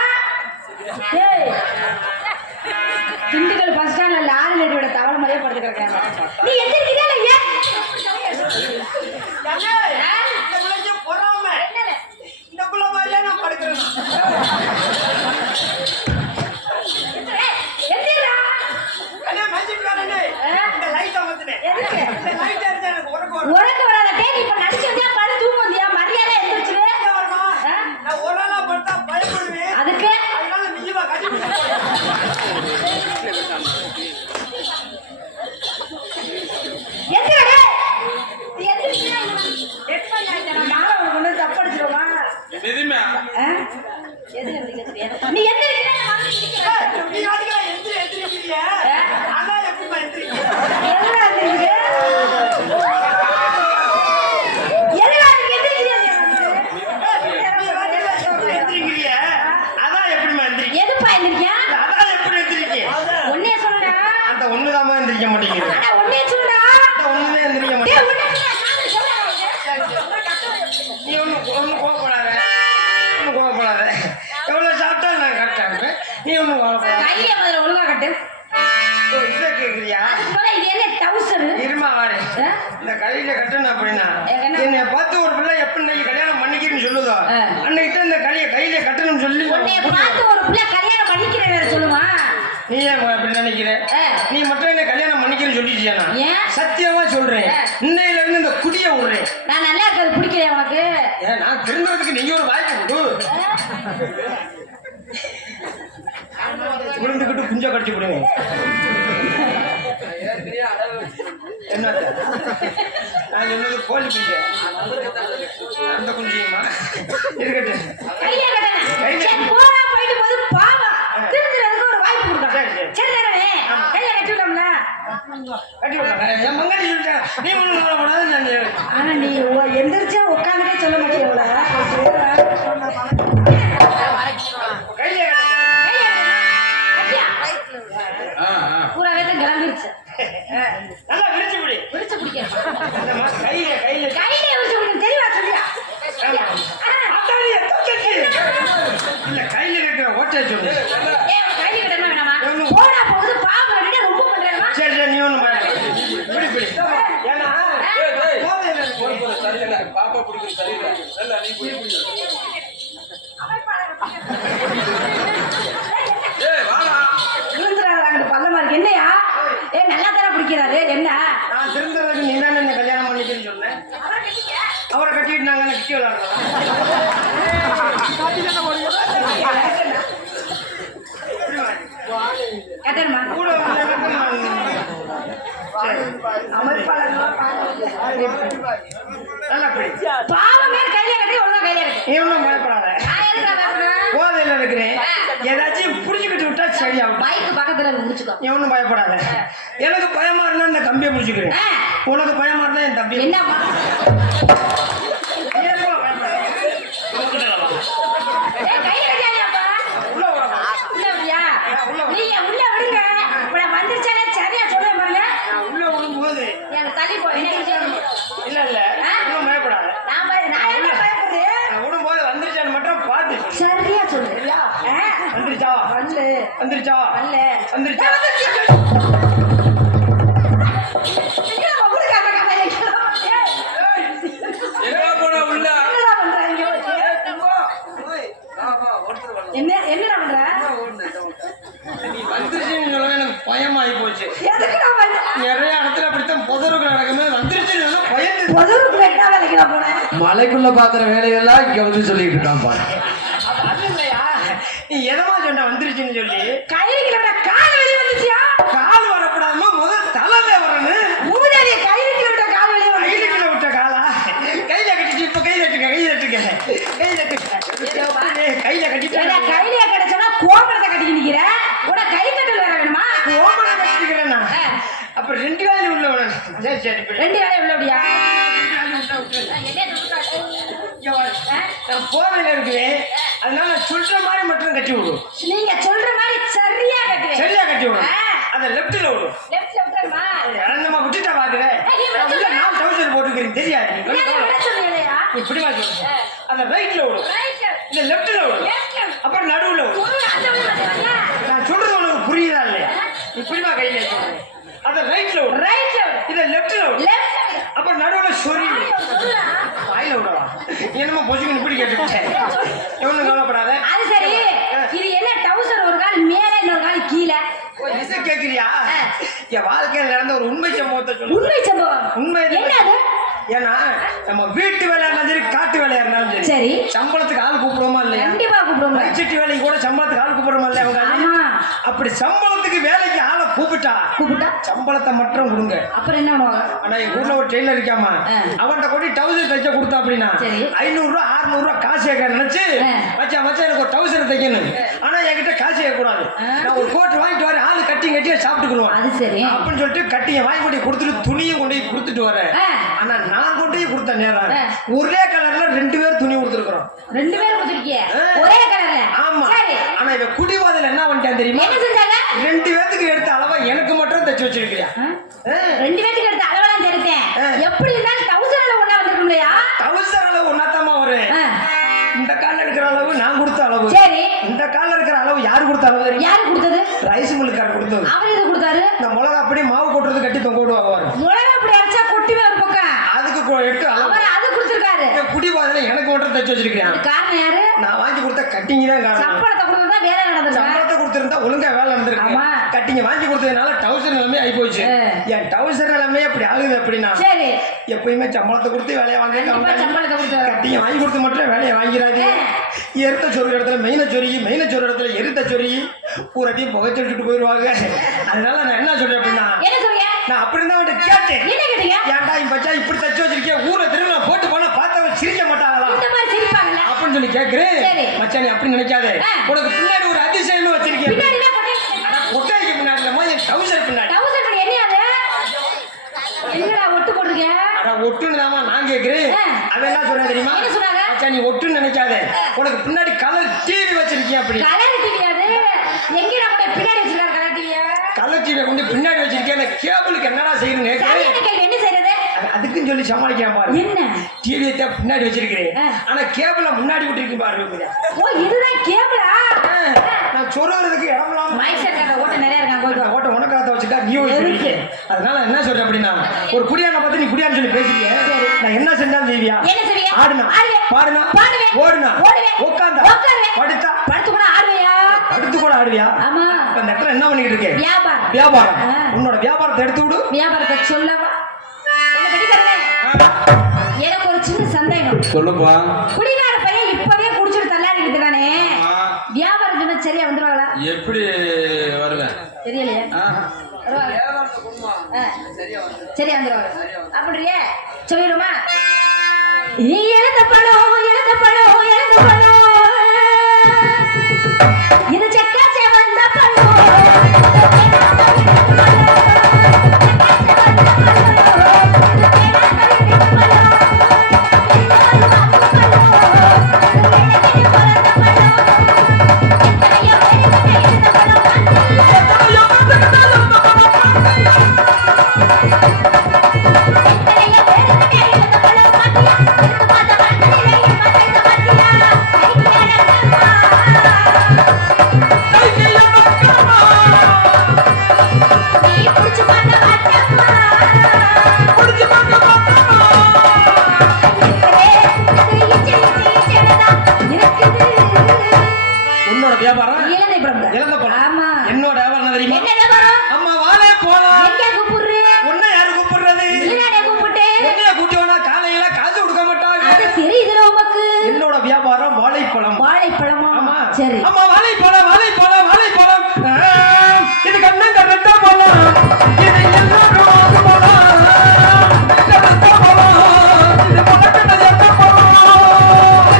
திண்டுக்கல் பஸ் ஸ்டாண்ட்ல லாரி நடியோட தவளை மாதிரியே படுத்து கிடக்காங்க. நீ எந்திரிக்கிறே இல்லையா? இந்த புள்ள மாதிரியா நான் படுக்கிறேன். உனக்கு வராத டேய், இப்ப நடிச்சு வந்தா படு தூங்க வந்தியா? மரியாதை எந்திரிச்சிரு. நான் ஒரு நாளா படுத்தா பயப்படுவேன். அதுக்கு அதனால நீங்க கட்டி எந்திரடே. நீ எந்திரிச்சா டெட் பண்ணாத. நான் உனக்கு ஒண்ணு தப்பு அடிச்சிரோமா? எதுமே எது எந்திரிக்க? நீ எந்திரிக்கிறே நீ ஆடிங்க எந்திரிக்கிறீங்க. அதான் எப்படி எந்திரிக்கிறீங்க? எதுடா எந்திரிக்கிறே? ஒண்ணுதாமா எந்திரிக்க மாட்டேங்குது. நீ ஒன்னும் கோவப்படாத. எவ்வளவு சாப்பிட்டா நான் கரெக்டா இருப்பேன். நீ ஒன்னும் கோவப்படாத. ஒழுங்கா கட்டு. கேக்குறியா? இருமா வாரு. இந்த கையில கட்டணும் அப்படின்னா என்னை பார்த்து ஒரு பிள்ளை எப்படி கல்யாணம் பண்ணிக்கிறேன்னு சொல்லுதோ அன்னைக்கு இந்த கையில கட்டணும்னு சொல்லி பார்த்து ஒரு பிள்ளை கல்யாணம் பண்ணிக்கிறேன் வேற சொல்லுமா? நீ ஏன் அப்படி நினைக்கிற? நீ மட்டும் என்ன கல்யாணம் பண்ணிக்கிறேன்னு சொல்லிட்டியானா? சத்தியமா சொல்றேன், இன்னையில இருந்து இந்த குடிய விடுறேன். நான் நல்லா இருக்கிறது பிடிக்கல உனக்கு? நான் திரும்புறதுக்கு நீங்க ஒரு வாய்ப்பு கொடு. விழுந்துக்கிட்டு குஞ்ச கடிச்சு விடுவேன். என்ன நான் சொன்னது கோழி குஞ்ச. அந்த குஞ்சியுமா இருக்கட்டும். கையில கட்டணும். சரி, போனா போயிட்டு போது பாவம். திருந்துறதுக்கு ஒரு வாய்ப்பு கொடுக்கணும். சரி தானே? கையில கட்டி விடலாம்ல? கட்டி விடலாம். என் மங்கடி சொல்லிட்டேன், நீ ஒன்றும் கவலைப்படாத. நான் ஆனா நீ எந்திரிச்சா உட்காந்துட்டே சொல்ல மாட்டேன். கையில பூரா வேத்த கிளம்பிருச்சு. நல்லா விரிச்சு பிடி. விரிச்சு பிடிக்க கையில கையில கையிலே விரிச்சு பிடிக்க தெளிவா சொல்லியா? அத்தாடி, தொட்டச்சி. இல்ல கையில இருக்கிற ஓட்டை சொல்லு. கையில கட்டணும் வேணாமா? போனா போகுது பாவம் கட்டிட்டு ரொம்ப பண்றேமா? சரி சரி, நீ ஒன்றும் பிடி பிடி. ஏன்னா சரியில்லை, பாப்பா பிடிக்கிறது சரியில்லை. இல்ல, நீ போய் வாடா. விழுந்துறாங்க பள்ளமா இருக்கு. என்னையா? நல்லா தானே பிடிக்கிறாரு. என்ன நான் திருந்ததுக்கு நீ தானே என்ன கல்யாணம் பண்ணிக்கிறேன்னு சொன்னேன். அவரை கட்டிட்டு நாங்க என்ன கிட்டி விளையாடுறோம். கட்டணுமா? கூட வந்தவனுக்கு நல்லா பிடி. பாவமே கையில கட்டி ஒழுங்கா கையில கட்டி. நீ ஒன்றும் பயப்படாத. நான் எதுக்கு பயப்படுறேன்? போதையில இருக்கிறேன், ஏதாச்சும் புடிச்சுக்கிட்டு விட்டா சரியாகும். பைக்கு பக்கத்துல முடிச்சுக்கோ. நீ ஒன்றும் பயப்படாத. எனக்கு பயமா இருந்தா இந்த கம்பியை முடிச்சுக்கிறேன். உனக்கு பயமா இருந்தா என் தம்பி. என்னம்மா? கையில கட்டியாப்பா. உள்ள விடியா? நீங்க உள்ள விடுங்க. இப்ப வந்துருச்சாலே சரியா சொல்ல பாருங்க. உள்ள விடும்போது எனக்கு தள்ளி போ. என்ன இல்ல இல்ல ஒன்றும் பயப்படாத. நான் என்ன பயப்படுறேன்? விடும்போது வந்துருச்சான்னு மட்டும் பார்த்து சொல்லு. சரியா சொல்லு. வந்துருச்சா வரல வந்துருச்சா வரல வந்துருச்சா. எங்க போன உள்ள என்னடா பண்ற? நீ வந்துருச்சுன்னு சொல்ல எனக்கு பயமாகி போச்சு. எதுக்குடா நிறைய இடத்துல அப்படித்தான் புதருக்கு நடக்கும்போது வந்துருச்சுன்னு பயந்து பொதுவுக்கு என்ன வேலைக்கு நான் போனேன்? மலைக்குள்ள பாக்குற வேலையெல்லாம் இங்க வந்து சொல்லிட்டு இருக்கான் பாரு. அது இல்லையா, நீ எதமா சொன்ன வந்துருச்சுன்னு சொல்லி. கையில விட கால் வெளியே வந்துச்சியா? கால் வரப்படாம முதல் தலையில வரணும். மூதாதிய கையில விட கால் வெளியே வந்து கையில விட்ட காலா கையில கட்டிச்சு. இப்ப கையில கட்டுக்க கையில கட்டிட்டு கையில கிடைச்சனா கோபுரத்தை கட்டிட்டு நிக்கிற. உன கை கட்டல் வேற வேணுமா? ஓமனை கட்டிக்கிறேன் நான். அப்ப ரெண்டு காலையும் உள்ள விடணும். சரி சரி இப்ப ரெண்டு வேலை உள்ள அப்படியா? நான் போதையில இருக்குவேன், அதனால நான் சொல்ற மாதிரி மட்டும் கட்டி விடும். நீங்க சொல்ற மாதிரி சரியா கட்டுவேன். சரியா கட்டி விடும். அதை லெப்ட்ல விடும். லெஃப்ட்ல விட்டுறமா? நம்ம விட்டுட்டா பாக்குறேன். நான் டவுசர் போட்டுக்கிறேன் தெரியாது. நீ இப்படி வா சொல்லு. அதை ரைட்ல விடும், இல்ல லெப்ட்ல விடும், அப்புறம் நடுவுல விடும். நான் சொல்றது உனக்கு புரியுதா இல்லையா? இப்படிமா கையில வச்சு அதை ரைட்ல விடும், இதை லெப்ட்ல விடும், அப்புறம் நடுவுல சொறி வாயில விடவா. என்னமா பொசுக்கு இப்படி கேட்டுக்கிட்டேன். எவ்வளவு கவலைப்படாத. அது சரி, இது என்ன டவுசர் ஒரு கால் மேல இன்னொரு கால் கீழே? இசை கேக்குறியா? என் வாழ்க்கையில் நடந்த ஒரு உண்மை சம்பவத்தை சொல்லு. உண்மை சம்பவம்? உண்மை என்னது? ஏன்னா நம்ம வீட்டு வேலையா இருந்தாலும் சரி, காட்டு வேலையா இருந்தாலும் சரி, சம்பளத்துக்கு ஆள் கூப்பிடுவோமா இல்லையா? கண்டிப்பா கூப்பிடுவோம். வயிற்று வேலைக்கு கூட சம்பளத்துக்கு ஆள் கூப்பிடுவோமா இல்லையா? அவங்க அப்படி சம்பளத்துக்கு வேலைக்கு ஆளை கூப்பிட்டா சம்பளத்தை மட்டும் கொடுங்க. அப்புறம் என்ன பண்ணுவாங்க? ஆனா எங்க ஊர்ல ஒரு டெய்லர் இருக்காமா, அவன்கிட்ட கொண்டு டவுசர் தைக்க கொடுத்தா அப்படின்னா 500 ரூபா 600 ரூபா காசு கேட்க நினைச்சு மச்சான் மச்சான் எனக்கு ஒரு டவுசர் தைக்கணும், ஆனா என்கிட்ட காசு கேட்க கூடாது, நான் ஒரு கோட் வாங்கிட்டு வரேன், ஆளு கட்டிங் கட்டியா சாப்பிட்டுக்குருவான். அது சரி அப்படின்னு சொல்லிட்டு கட்டியை வாங்கி கொண்டு கொடுத்துட்டு துணியும் கொண்டு போய் கொடுத்துட்டு வரேன். ஆனா நான் கொண்டு போய் கொடுத்த நேரம் ஒரே கலர்ல 2 பேர் துணி கொடுத்துருக்கோம். 2 பேர் கொடுத்துருக்கீங்க ஒரே கலர்ல? ஆமா. ஆனா இவ குடிவாதில என்ன பண்ணிட்டான் தெரியுமா? என்ன செஞ்சாங்க? 2 பேத்துக்கு எடுத்த அளவா எனக்கு மட்டும் தைச்சு வச்சிருக்கியா? 2 பேத்துக்கு எடுத்த அளவெல்லாம் தெரித்தேன். எப்படி இருந்தாலும் டவுசர்ல ஒண்ணா வந்திருக்கும்லையா? டவுசர் அளவு ஒண்ணாத்தாமா வரும். இந்த கால்ல இருக்கிற அளவு நான் கொடுத்த அளவு. சரி, இந்த கால்ல இருக்கிற அளவு யாரு கொடுத்த அளவு தெரியுமா? யாரு கொடுத்தது? ரைஸ் மில்லுக்காரர் கொடுத்தது. அவர் எது கொடுத்தாரு? இந்த மிளகா அப்படியே மாவு கொட்டுறது கட்டி தொங்க விடுவாங்க. மிளகா அப்படி அரைச்சா கொட்டிவே ஒரு பக்கம். அதுக்கு எடுத்து அளவு அவர் அது கொடுத்திருக்காரு. குடிவாதில எனக்கு மட்டும் தைச்சு வச்சிருக்கேன். காரணம் யாரு? நான் வாங்கி கொடுத்த கட்டிங் தான் காரணம். சம்பளத்தை கொடுத்தா வேலை நடந்துருக்கு. சம்பளத்தை கொடுத்திருந்தா ஒழுங்கா வேலை நடந்திருக்கு. கட்டிங்க வாங்கி கொடுத்ததுனால டவுசர் நிலைமை ஆகி போச்சு. என் டவுசர் நிலைமை அப்படி ஆகுது. அப்படின்னா சரி, எப்பயுமே சம்பளத்தை கொடுத்து வேலையை வாங்க, சம்பளத்தை கொடுத்து கட்டிங்க வாங்கி கொடுத்து மட்டும் வேலையை வாங்கிறாது. எருத்த சொரு இடத்துல மெயின சொரு இடத்துல எருத்த சொரி பூரத்தையும் புகைச்சு விட்டுட்டு போயிடுவாங்க. அதனால நான் என்ன சொல்றேன் அப்படின்னா, என்ன சொல்றீங்க? நான் அப்படி இருந்தா கேட்டேன். என்ன கேட்டீங்க? ஏன்டா பச்சா இப்படி தச்சு வச்சிருக்கேன், ஊரை திரும்ப போட்டு போனா பார்த்தவங்க சிரிக்க மாட்டாங்களா? கேக்குறேன் சரி. மச்சான் நீ அப்படி நினைக்காதே ஆ. உனக்கு பின்னாடி ஒரு அதிசயமே வச்சிருக்கேன் பின்னாடி என்ன பண்ணி கொட்டாய்க்கு பின்னாடி இல்லம்மா என் டவுசர் பின்னாடி டவுசர் பண்ணி என்ன அது என்னடா ஒட்டு போட்டுருக்க அட ஒட்டுன்னு தாமா நான் கேக்குறேன் ஆ. அவன் என்ன சொல்றேன் தெரியுமா என்ன சொன்னாங்க? மச்சான் நீ ஒட்டுன்னு நினைக்காதே உனக்கு பின்னாடி கலர் டிவி வச்சிருக்கேன் அப்படி கலர் டிவி அது எங்கடா கூட பின்னாடி வச்சிருக்காரு கலர் டிவியா கலர் டிவியை கொண்டு பின்னாடி வச்சிருக்கேன் அந்த கேபிளுக்கு என்னடா செய்யணும் சரியான கேள்வி என்ன செய்யறது அதுக்குன்னு சொல்லி சமாளிக்கிறேன் பாரு என்ன டிவியை தான் பின்னாடி வச்சிருக்கிறேன் ஆ. ஆனா கேபிள முன்னாடி விட்டுருக்கு பாரு ஓ இதுதான் கேபிளா நான் சொல்றதுக்கு இடம்லாம் மைக் செட் ஓட்ட நிறைய இருக்காங்க போயிட்டு வா. ஓட்ட உனக்காக வச்சுக்கா நீ எதுக்கு? அதனால என்ன சொல்ற அப்படின்னா ஒரு குடியான பார்த்து நீ குடியான்னு சொல்லி பேசுறிய சரி. நான் என்ன செஞ்சாலும் செய்வியா என்ன செய்வியா? ஆடுனா ஆடுவேன். பாடுனா பாடுவேன். ஓடுனா ஓடுவேன். உட்காந்தா உட்காருவேன். படுத்தா படுத்து கூட ஆடுவியா படுத்து கூட ஆடுவியா ஆமா இப்ப இந்த இடத்துல என்ன பண்ணிக்கிட்டு இருக்கேன் வியாபாரம் வியாபாரம் ஆ. உன்னோட வியாபாரத்தை எடுத்து விடு வியாபாரத்தை சொல்லவா என்ன படிக்கிறேன் எனக்கு ஒரு சின்ன சந்தேகம் சொல்லுப்பா குடிகார பையன் இப்பவே குடிச்சிட்டு தள்ளாடிட்டு இருக்கானே ஆமா. வியாபாரம் சொன்னா சரியா வந்துருவாங்களா எப்படி வருவேன் தெரியலையே ஆஹா. வருவாங்க ஆ. சரியா வந்துருவாங்க அப்படியே சொல்லிடுமா இழந்த பழம் இழந்த பழம் இழந்த பழம் இது செக்கா செவந்த உன்னோட வியாபாரம் இழந்த பழம் இழந்த பழம் ஆமா என்னோட வியாபாரம் என்ன தெரியுமா என்ன வியாபாரம் அம்மா வாழை போலாம் எங்க கூப்பிடுறேன் உன்னை யாரு கூப்பிடுறது நீதானே கூப்பிட்டு உன்னைய கூட்டியோனா காலையில காசு கொடுக்க மாட்டாங்க அது தெரியுதுல உமக்கு என்னோட வியாபாரம் வாழைப்பழம் வாழைப்பழமா ஆமா சரி அம்மா வாழைப்பழம் வாழைப்பழம் வாழைப்பழம் இது கண்ணன் கரெக்டா போலாம் இது எல்லாரும் வாங்க போலாம் கரெக்டா போலாம் இது பழக்கத்தை எட்ட போலாம்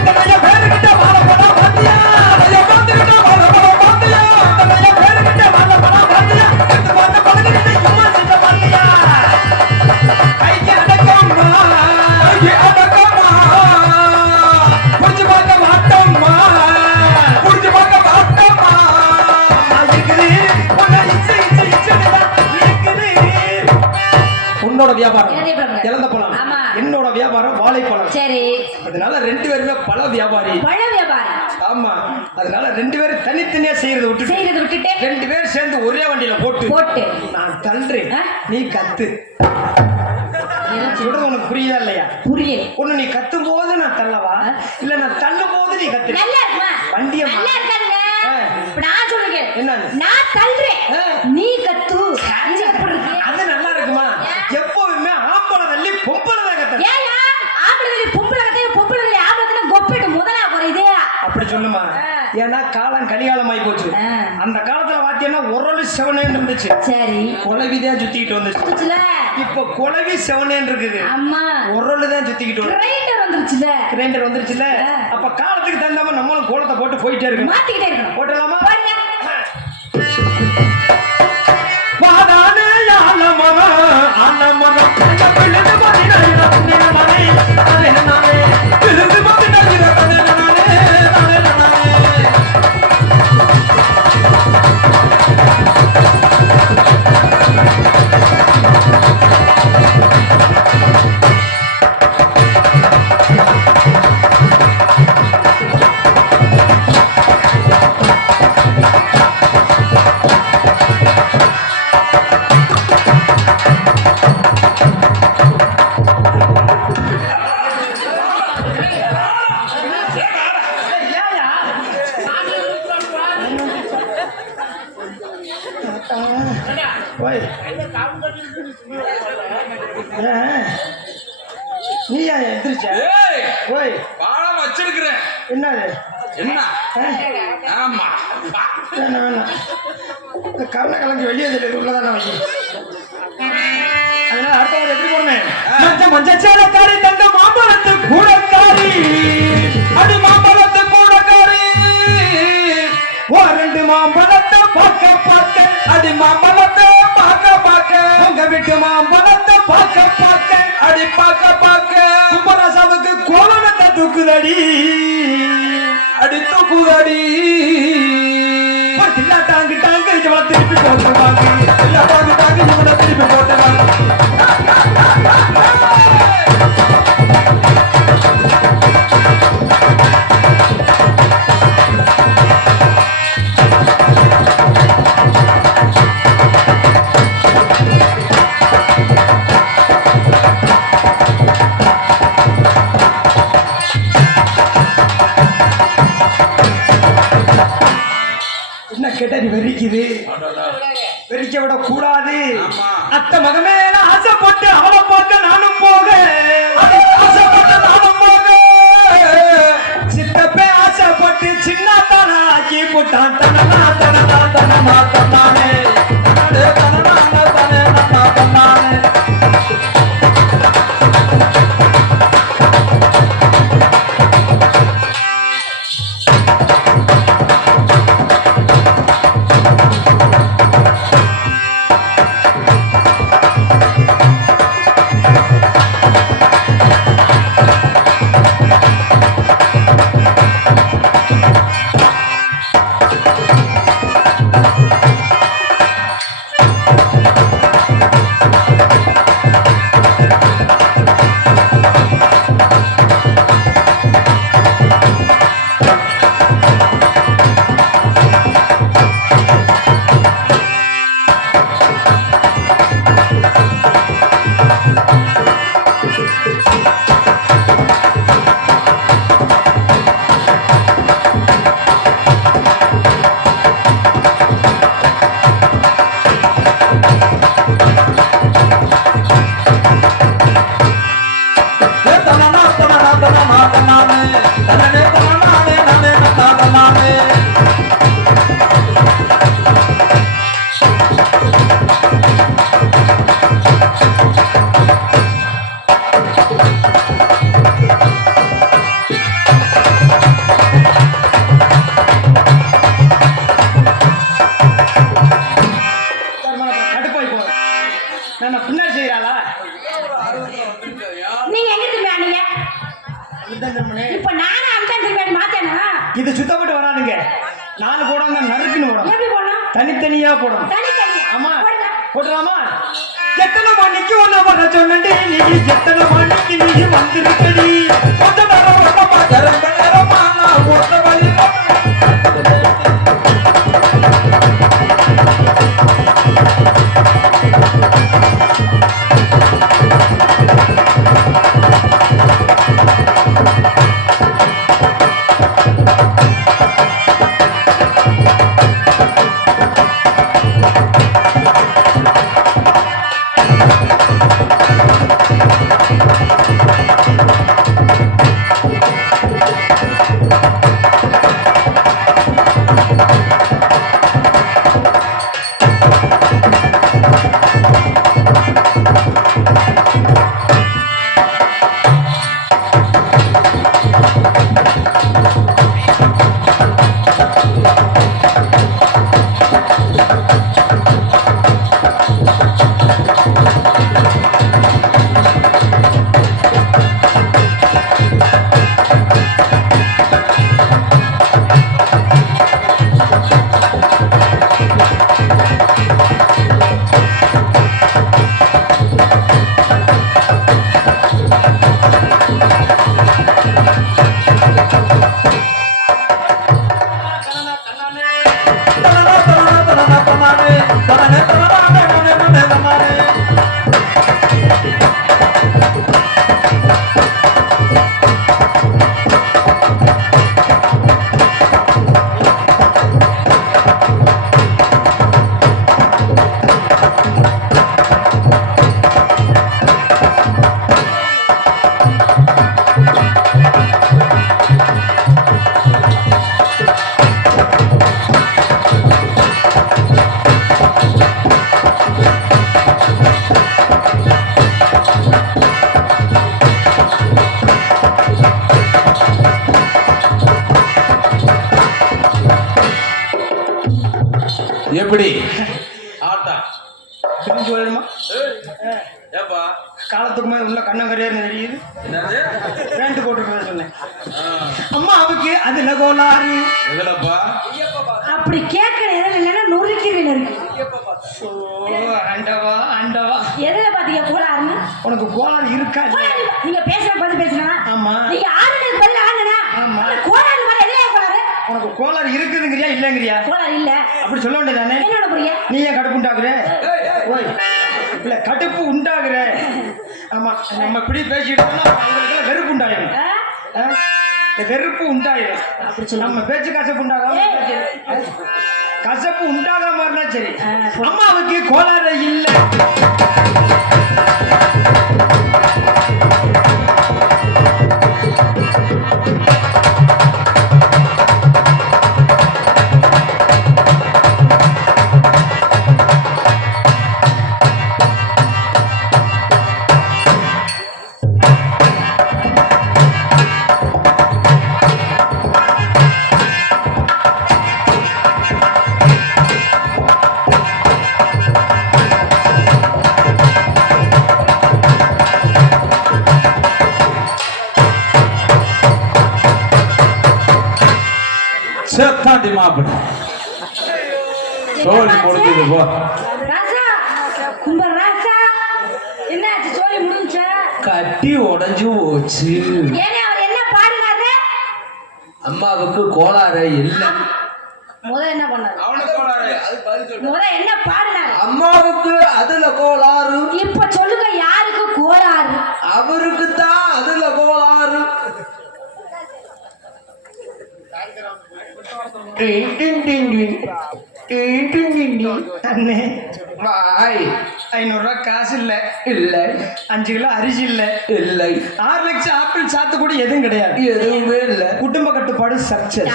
நிறைய பேருக்கிட்ட வாழைப்பழம் பாத்தியா நிறைய பார்த்துக்கிட்ட வாழைப்பழம் பாத்தியா நிறைய பேருக்கிட்ட வாழைப்பழம் பாத்தியா இது பார்த்த பழகிட்ட சும்மா செஞ்ச பாத்தியா கைக்கு அடக்கம்மா கைக்கு அடக்கம்மா புடிச்சு பார்க்க மாட்டோம்மா புடிச்சு பார்க்க மாட்டோம்மா இருக்குது உன்னை இச்சு இச்சு இச்சுன்னு இருக்குது உன்னோட வியாபாரம் இழந்த பழம். இழந்த பழம் ஆமா. என்னோட வியாபாரம் வாழைப்பழம் சரி அதனால ரெண்டு பேருமே பழ வியாபாரி பழ வியாபாரம் ஆமா அதனால ரெண்டு பேரும் தனித்தனியா செய்யறத விட்டுட்டு செய்யறது விட்டுட்டு ரெண்டு பேரும் சேர்ந்து ஒரே வண்டியில போட்டு போட்டு நான் தள்ளுறேன் ஆ? நீ கத்து சொல்றது உனக்கு புரியுதா இல்லையா புரியல ஒண்ணு நீ கத்தும் போது நான் தள்ளவா இல்ல நான் தள்ளும் போது நீ கத்து நல்லா இருக்குமா வண்டியை நல்லா இருக்காதுங்க ஆ. இப்ப நான் சொல்றேன் என்னன்னு? நான் தள்ளுறேன் ஆ. நீ கத்து இது எப்படி இருக்கு அது நல்லா இருக்குமா எப்பவுமே ஆம்பளை தள்ளி பொம்பளை தான் கத்த ஏயா ஆம்பளை தள்ளி பொம்பளை கத்தையும் பொம்பளை தள்ளி ஆம்பளை தள்ளி கொப்பிட்டு முதலா குறையுது அப்படி சொல்லுமா ஆ. ஏன்னா காலம் கலிகாலம் ஆகி போச்சு ஆ. அந்த காலத்துல பாத்தீங்கன்னா உரலு செவனேன்னு இருந்துச்சு சரி குலவிதான் சுத்திக்கிட்டு வந்துச்சு வந்துச்சுல இப்ப குலவி செவனேன்னு இருக்குது அம்மா உரலு தான் சுத்திக்கிட்டு வந்து கிரைண்டர் வந்துருச்சுல கிரைண்டர் வந்துருச்சுல ஆ. அப்ப காலத்துக்கு தகுந்த மாதிரி நம்மளும் கோலத்தை போட்டு போயிட்டே இருக்கணும் மாத்திக்கிட்டே இருக்கணும் போட்டலாமா பாருங்க. வாதானே ஆலமரம் ஆலமரம் பிள்ளைங்க பாத்தீங்கன்னா ஓய் நீயா எந்திரிச்ச ஏய் ஓய் பாடம் வச்சிருக்கிறேன் என்னது என்ன ஆமா பா. வேணாம் வேணாம் இந்த கருணை கலந்து வெளியே தெரியுது உள்ளதான வை அதனால அடுத்த ஒரு எப்படி போனேன் மஞ்ச மஞ்ச சேலக்காரி தந்த மாம்பழத்து கூடக்காரி அடி மாம்பழத்து பார்க்க பார்க்க அடி மாம்பழத்தை பார்க்க பார்க்க உங்க வீட்டு மாம்பழத்தை பார்க்க பார்க்க அடி பார்க்க பார்க்க கும்பராசாவுக்கு கோவணத்தை தூக்குதடி அடி தூக்குதடி இல்ல டாங்கு டாங்கு இவளை திருப்பி போட்டுவாங்க இல்ல தாங்க தாங்க இவனை திருப்பி போட்டுவாங்க என்ன கேட்டா வெறிக்குது வெறிக்க விட கூடாது ஆமா. அத்தை மகமே ஆசைப்பட்டு அவளை பார்க்க நானும் போக ஆசைப்பட்ட நானும் போக சித்தப்பே ஆசைப்பட்டு சின்ன தானா ஆக்கி போட்டான் தனனா தனனா தனனா தன்னானே அடே தனனான தனே நன்னா தன்னானே கடுப்பாய் போற நான் பின்னாடி செய்யறாளா நீங்க எங்க திரும்பி ஆனீங்க இதுதான் திருமணே. இப்ப நானும் அம்சம் திரும்பி மாத்தேனா இது சுத்தப்பட்டு வராதுங்க 4 போடாம நறுக்குன்னு போடும் எப்படி போனோம் தனித்தனியா போடும் தனித்தனியா ஆமா போடுங்க. போடலாமா எத்தனை மணிக்கு ஒண்ணு வர சொன்னடி நீ எத்தனை மணிக்கு நீ வந்திருக்கடி ஒத்த நேரம் ஒத்தமா ஜரங்க நேரமா நான் ஒத்த வழி எப்படி ஆட்டா பிரிஞ்சு போயிருமா ஏப்பா காலத்துக்கு மேல உள்ள கண்ணங்கரையான்னு தெரியுது. என்னது பேண்ட் போட்டுருக்கேன் சொன்னேன். அம்மா அவருக்கு அதுல கோளாறு. எதுலப்பா அப்படி கேட்கற எதில் இல்லைன்னா நொறுக்கிறீங்க இருக்கு. ஓ ஆண்டவா ஆண்டவா, எதுல பாத்தீங்க கோளாறுன்னு? உனக்கு கோளாறு இருக்கா? கோளாறு நீங்க பேசுற பதில் பேசுனா ஆமா. நீங்க ஆளுநருக்கு பதில் ஆளுனா ஆமா. கோளாறு மாதிரி எதுல கோளாறு? உனக்கு கோளாறு இருக்குதுங்கிறியா இல்லங்கிறியா? கோளாறு இல்ல அப்படி சொல்ல வேண்டியதானே. என்னோட புரிய நீ ஏன் கடுப்பு உண்டாக்குற? ஓய் இல்ல கடுப்பு உண்டாகுற. ஆமா நம்ம இப்படி பேசிட்டோம்னா அவங்களுக்கு வெறுப்பு உண்டாயிடும். இந்த வெறுப்பு உண்டாயிடும். அப்படி சொல்ல நம்ம பேச்சு கசப்பு உண்டாகாம கசப்பு உண்டாகாம இருந்தா சரி. அம்மாவுக்கு கோளாறு இல்லை. சேத்தாண்டி மாப்பிட சோழி முடிஞ்சது போ. ராசா கும்ப ராசா என்னாச்சு? சோழி முடிஞ்சா கட்டி உடைஞ்சு போச்சு. ஏனே அவர் என்ன பாடினாரு? அம்மாவுக்கு கோளாறு இல்லை. முத என்ன பண்ணாரு? அவனுக்கு கோளாறு அது பதில் சொல்லு. முத என்ன பாடினாரு? அம்மாவுக்கு அதுல கோளாறு. இப்ப சொல்லுங்க யாருக்கு கோளாறு? அவருக்கு தான் அதுல கோளாறு. அண்ணே வாய் 500 ரூபாய் காசு இல்ல. இல்லை 5 கிலோ அரிசி இல்ல. இல்லை 6 லட்சம் ஆப்பிள் சாத்துக்குடி எதுவும் கிடையாது. எதுவுமே இல்லை. குடும்ப கட்டுப்பாடு சக்சஸ்.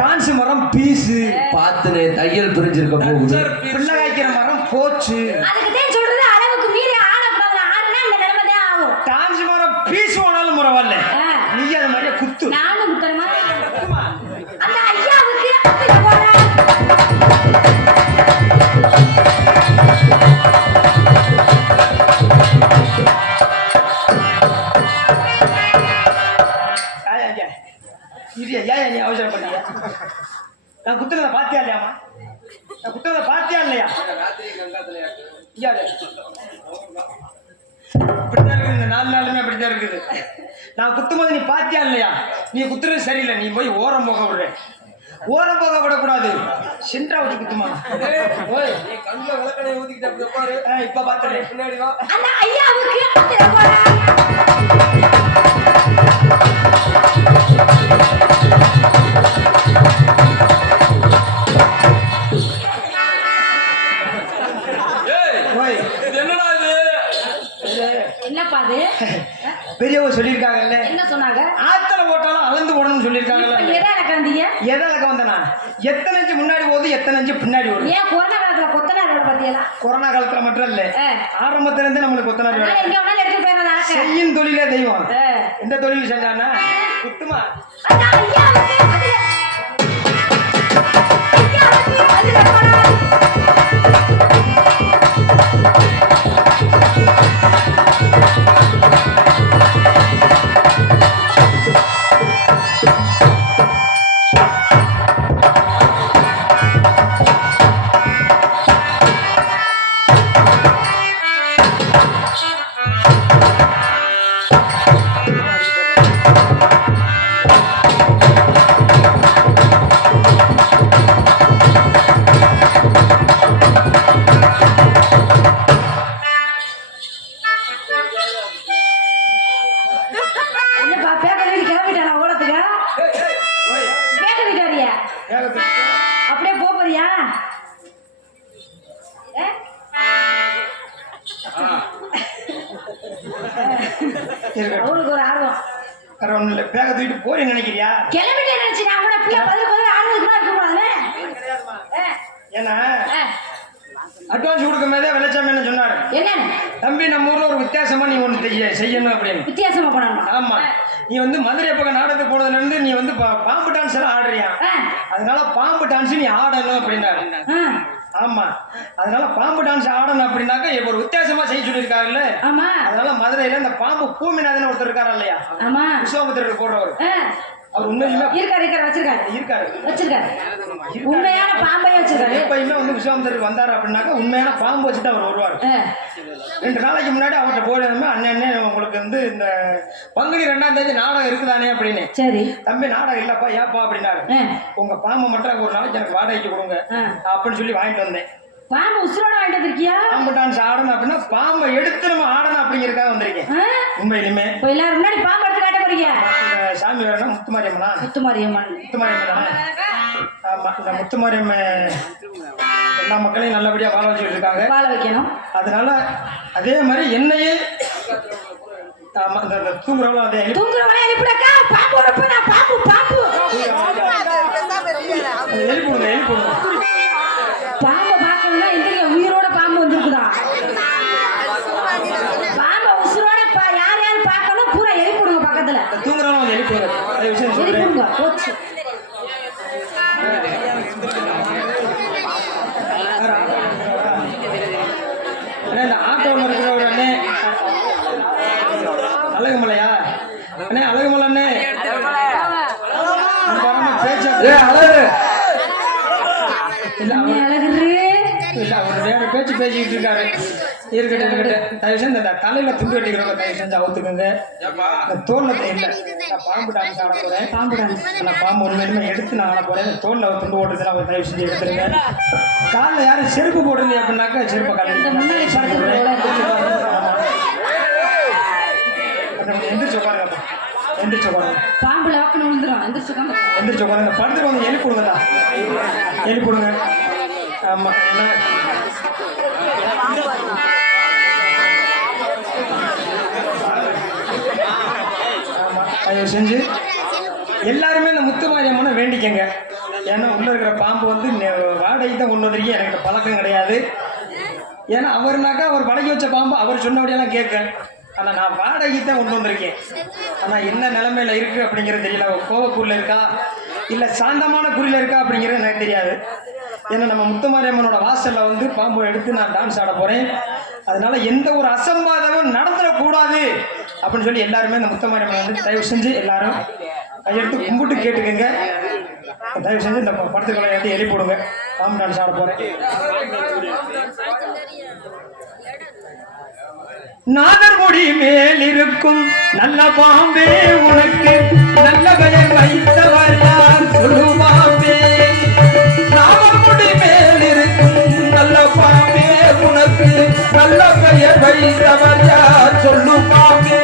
டான்ஸ் மரம் பீஸு. பார்த்துனே தையல் பிரிஞ்சிருக்க போகுது. பிள்ளை காய்க்கிற மரம் போச்சு. அதுக்குதான் சொல்றது அளவுக்கு மீறி ஆடக்கூடாது. ஆடுனா இந்த நிலைமை தான் ஆகும். டான்ஸ் மரம் பீஸ் ஓனாலும் பரவாயில்ல. நீ அது மாதிரியே குத்து. நானும் முத்தரமா அந்த ஐயாவுக்கு அதுல கோளாறு. ஏன் நீ அவசரம் பண்ணீங்க? நான் குத்துறத பாத்தியா இல்லையாமா? நான் குத்துறத பாத்தியா இல்லையா? இப்படித்தான் இருக்குது. இந்த 4 நாளுமே அப்படித்தான் இருக்குது. நான் குத்தும்போது நீ பாத்தியா இல்லையா? நீ குத்துறது சரியில்லை. நீ போய் ஓரம் போக விடுற. ஓரம் போக விடக்கூடாது. சென்ட்ரா வச்சு குத்துமா. ஓய் நீ கண்ணுல விளக்கணை ஊத்திக்கிட்ட பாரு. இப்ப பாத்துறேன். பின்னாடி வா. அந்த ஐயாவுக்கு அதுல கோளாறு. என்னப்பா அது? பெரியவங்க சொல்லியிருக்காங்கல்ல, என்ன சொன்னாங்க? ஆத்தல ஓட்டாலும் அளந்து போடணும்னு சொல்லியிருக்காங்கல்ல. எதை இறக்காந்தீங்க? எதை இறக்க வந்தனா? எத்தனை இன்ச்சு முன்னாடி போகுது, எத்தனை இன்ச்சு பின்னாடி வருது? ஏன் கொரோனா காலத்துல கொத்தனார் வேலை பாத்தியலா? கொரோனா காலத்துல மட்டும் இல்ல, ஆரம்பத்துல இருந்தே நம்மளுக்கு கொத்தனார் வேலை. எங்க வேணாலும் எடுத்து போயிடுறதா? செய்யும் தொழிலே தெய்வம். எந்த தொழில் செஞ்சானா குத்துமா. அந்த ஐயாவுக்கு அதுல கோளாறு. என்னப்பா பேக்கரி கிளம்பிட்டானா ஓடத்துக்கு? பேக்கரி காரியா அப்படியே போறியா? அவளுக்கு ஒரு ஆர்வம். வேற ஒண்ணும் இல்ல. பேக தூக்கிட்டு போறேன்னு நினைக்கிறியா? கிளம்பிட்டேன் நினைச்சு நான் கூட பிள்ளை பதில் ஆடுறதுக்கு இருக்க கூடாது. ஏன்னா அட்வான்ஸ் கொடுக்கும் போதே வெள்ளச்சாமி என்ன சொன்னாரு? என்னன்னு தம்பி நம்ம ஊர்ல ஒரு வித்தியாசமா நீ ஒன்று செய்யணும் அப்படின்னு. வித்தியாசமா பண்ணணுமா? ஆமா, நீ வந்து மதுரை பக்கம் நாடகத்துக்கு போனதுல இருந்து நீ வந்து பாம்பு டான்ஸ் எல்லாம் ஆடுறியா, அதனால பாம்பு டான்ஸ் நீ ஆடணும் அப்படின்னாரு. ஆமா, அதனால பாம்பு டான்ஸ் ஆடணும் அப்படின்னாக்க இப்ப ஒரு வித்தியாசமா செய்ய சொல்லியிருக்காருல்ல. ஆமா, அதனால மதுரையில இந்த பாம்பு பூமிநாதன் ஒருத்தர் இருக்காரு இல்லையா, ஆமா, விஸ்வாமித்திரருக்கு போடுறவர், அவர் உண்மையுமே வச்சிருக்காரு. உண்மையான பாம்பையே வச்சிருக்காரு. எப்பயுமே வந்து விஸ்வாமித்திரர் வந்தாரு அப்படின்னாக்க உண்மையான பாம்பு வச்சுட்டு அவர் வருவார். 2 நாளைக்கு முன்னாடி அவர்கிட்ட போயிடுமே, அண்ணன் உங்களுக்கு வந்து இந்த பங்குனி 2ஆம் தேதி நாடகம் இருக்குதானே அப்படின்னு. சரி தம்பி, நாடகம் இல்லப்பா, ஏப்பா அப்படின்னாரு. உங்க பாம்பை மட்டும் ஒரு நாளைக்கு எனக்கு வாடகைக்கு கொடுங்க அப்படின்னு சொல்லி வாங்கிட்டு வந்தேன். பாம்பு உசுரோட வாங்கிட்டு வந்திருக்கியா? பாம்பு டான்ஸ் ஆடணும் அப்படின்னா பாம்பை எடுத்து நம்ம ஆடணும் அப்படிங்கிறதுக்காக வந்திருக்கேன். உண்மையிலுமே எல்லாரும் முன்னாடி பாம்பு எடுத்து காட்ட போறீங்க? சாமி வேணும். முத்துமாரியம்மனா? முத்துமாரியம்மன் தானே? ஆமா, இந்த முத்துமாரியம்மன் எல்லா மக்களையும் நல்லபடியா வாழ வச்சுட்டு இருக்காங்க, வாழ வைக்கணும். அதனால அதே மாதிரி என்னையே இந்த தூங்குறவங்களும் அதே எழுப்பிடுங்க. பாம்பை பார்க்கணும்னா எந்திரிக்க, உயிரோட பாம்பு வந்துருக்குதா? பாம்பை உசுரோட யார் யார் பார்க்கணும் பூரா எழுப்பிடுங்க. பக்கத்துல தூங்குறவங்க எழுப்பிடுங்க. போச்சு. இந்த ஆட்டோவில் இருக்கிற ஒரு அண்ணே அழகுமலையா? அண்ணே அழகுமலை அண்ணே, பேச்சு அவர் வேற பேச்சு பேசிக்கிட்டு இருக்காரு. இருக்கட்டும், தயவு செஞ்சு இந்த தலையில துண்டு வெட்டிக்கிறவங்க தயவு செஞ்சு அவுத்துக்குங்க. இந்த தோல்ல இல்ல, நான் பாம்பு டான்ஸ் ஆட போறேன். பாம்பு உண்மையுமே எடுத்து நான் ஆட போறேன். தோல்ல துண்டு ஓட்டுறதுல அவங்க தயவு செஞ்சு எடுத்துருங்க. காலில் யாரும் செருப்பு போடுறீங்க அப்படின்னாக்கா செருப்பை காலையில் முன்னாடி எந்திரிச்சு உட்காருங்க. எந்திரிச்சு உட்காருங்க. பாம்புல வாக்கணும் விழுந்துரும். எந்திரிச்சு உட்காருங்க. படத்துக்கு வந்து எழுப்பி கொடுங்கடா, எழுப்பி கொடுங்க. ஆமா, என்ன தயவு செஞ்சு எல்லாருமே இந்த முத்துமாரியம்மனை வேண்டிக்கங்க. ஏன்னா உள்ள இருக்கிற பாம்பு வந்து வாடகை தான் கொண்டு வந்திருக்கீங்க, எனக்கு பழக்கம் கிடையாது. ஏன்னா அவர்னாக்கா அவர் பழகி வச்ச பாம்பு அவர் சொன்னபடியெல்லாம் கேட்க, ஆனால் நான் வாடகை தான் கொண்டு வந்திருக்கேன். ஆனால் என்ன நிலைமையில இருக்கு அப்படிங்கிறது தெரியல. கோவக்கூரில் இருக்கா இல்லை சாந்தமான குறியில் இருக்கா அப்படிங்கிறது எனக்கு தெரியாது. ஏன்னா நம்ம முத்துமாரியம்மனோட வாசலில் வந்து பாம்பு எடுத்து நான் டான்ஸ் ஆட போகிறேன். அதனால எந்த ஒரு அசம்பாதமும் நடந்துடக்கூடாது அப்படின்னு சொல்லி எல்லாருமே இந்த முத்துமாரியம்மன் வந்து தயவு செஞ்சு எல்லாரும் கையெடுத்து கும்பிட்டு கேட்டுக்கங்க. தயவு செஞ்சு இந்த படத்துக்களை எடுத்து எழுப்பி விடுங்க. பாம்பு டான்ஸ் ஆட போகிறேன். நாகர்முடி மேல் இருக்கும் நல்ல பாம்பே, உனக்கு நல்ல பெயர் வைத்தவர் யார் சொல்லுவாம்பே. நாகர்முடி மேல் இருக்கும் நல்ல பாம்பே, உனக்கு நல்ல பெயர் வைத்தவர் யார் சொல்லுவாம்பே.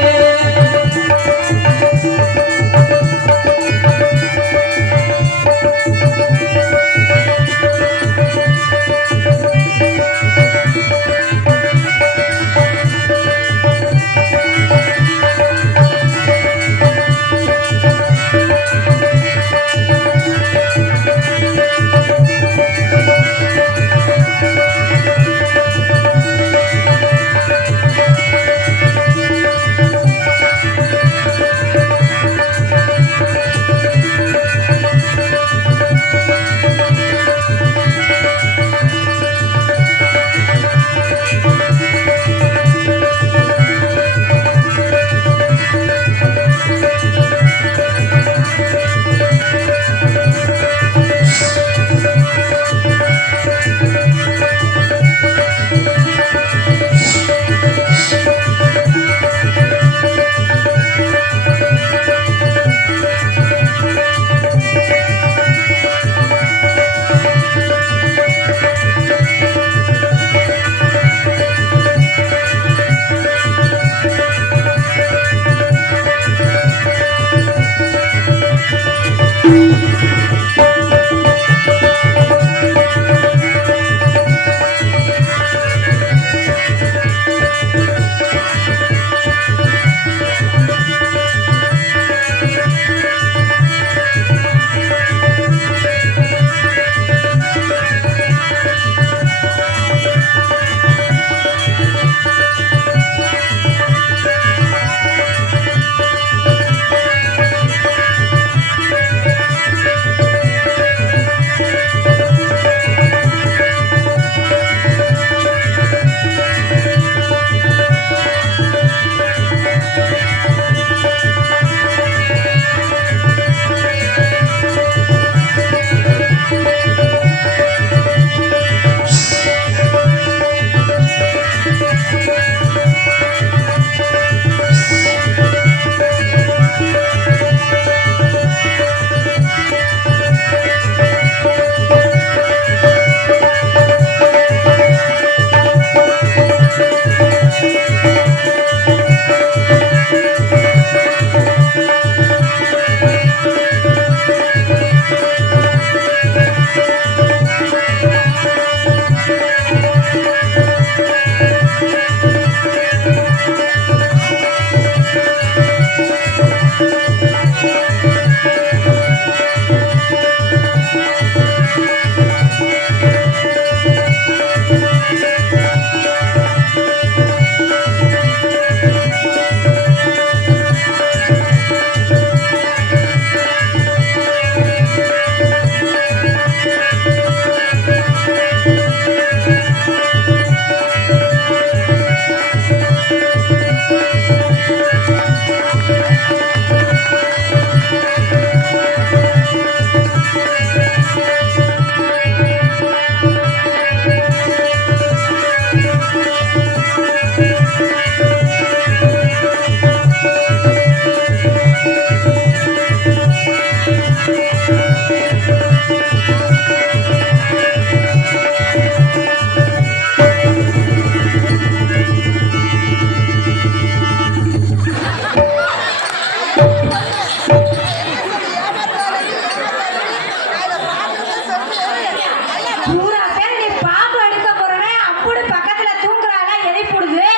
பூரா பேர் நீ பாம்பு எடுக்க போறவே அப்படி பக்கத்துல தூங்குறாளா எழுப்பிடுது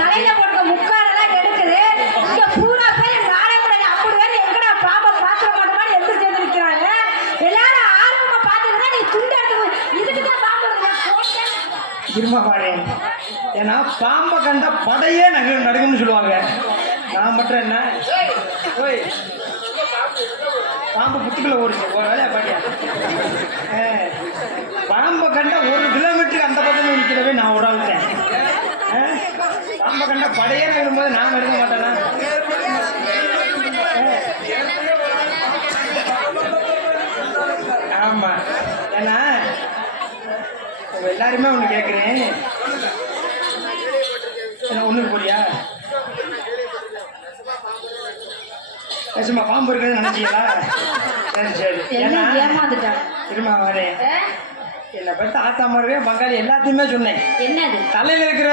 தலையில போட்ட முக்காடெல்லாம் எடுக்குது இங்க பூரா பேர் நாடகத்துல அப்படி வேற எங்கடா பாம்பை பாத்திர மாட்டோமான்னு எடுத்து சேர்ந்து நிக்கிறாங்க எல்லாரும் ஆர்வமா பாத்துக்கிறா நீ துண்டு எடுத்து இதுக்குதான் பாம்பு இருமா பாரு. ஏன்னா பாம்பை கண்ட படையே நடுங்கும்னு சொல்லுவாங்க. நான் மட்டும் என்ன ஓய் பாம்பு புத்துக்குள்ள ஓடுச்சு வேலையா பாட்டியா? பாம்பை கண்ட 1 கிலோமீட்டருக்கு அந்த பக்கம் நிற்கிறவே நான் ஒரு ஆளுட்டேன். பாம்பை கண்ட படையே நகரும்போது நான் எடுக்க மாட்டேனா? ஆமா. ஏன்னா எல்லாருமே ஒன்று கேட்குறேன். ஒன்றுக்கு போறியா? பேசுமா பாம்பு இருக்குன்னு நினைச்சீங்களா? சரி சரி. ஏன்னா ஏமாந்துட்டான் இருமா வரேன். என்னை பற்றி ஆத்தா மாதிரியே பங்காளி எல்லாத்தையுமே சொன்னேன். என்னது தலையில இருக்கிற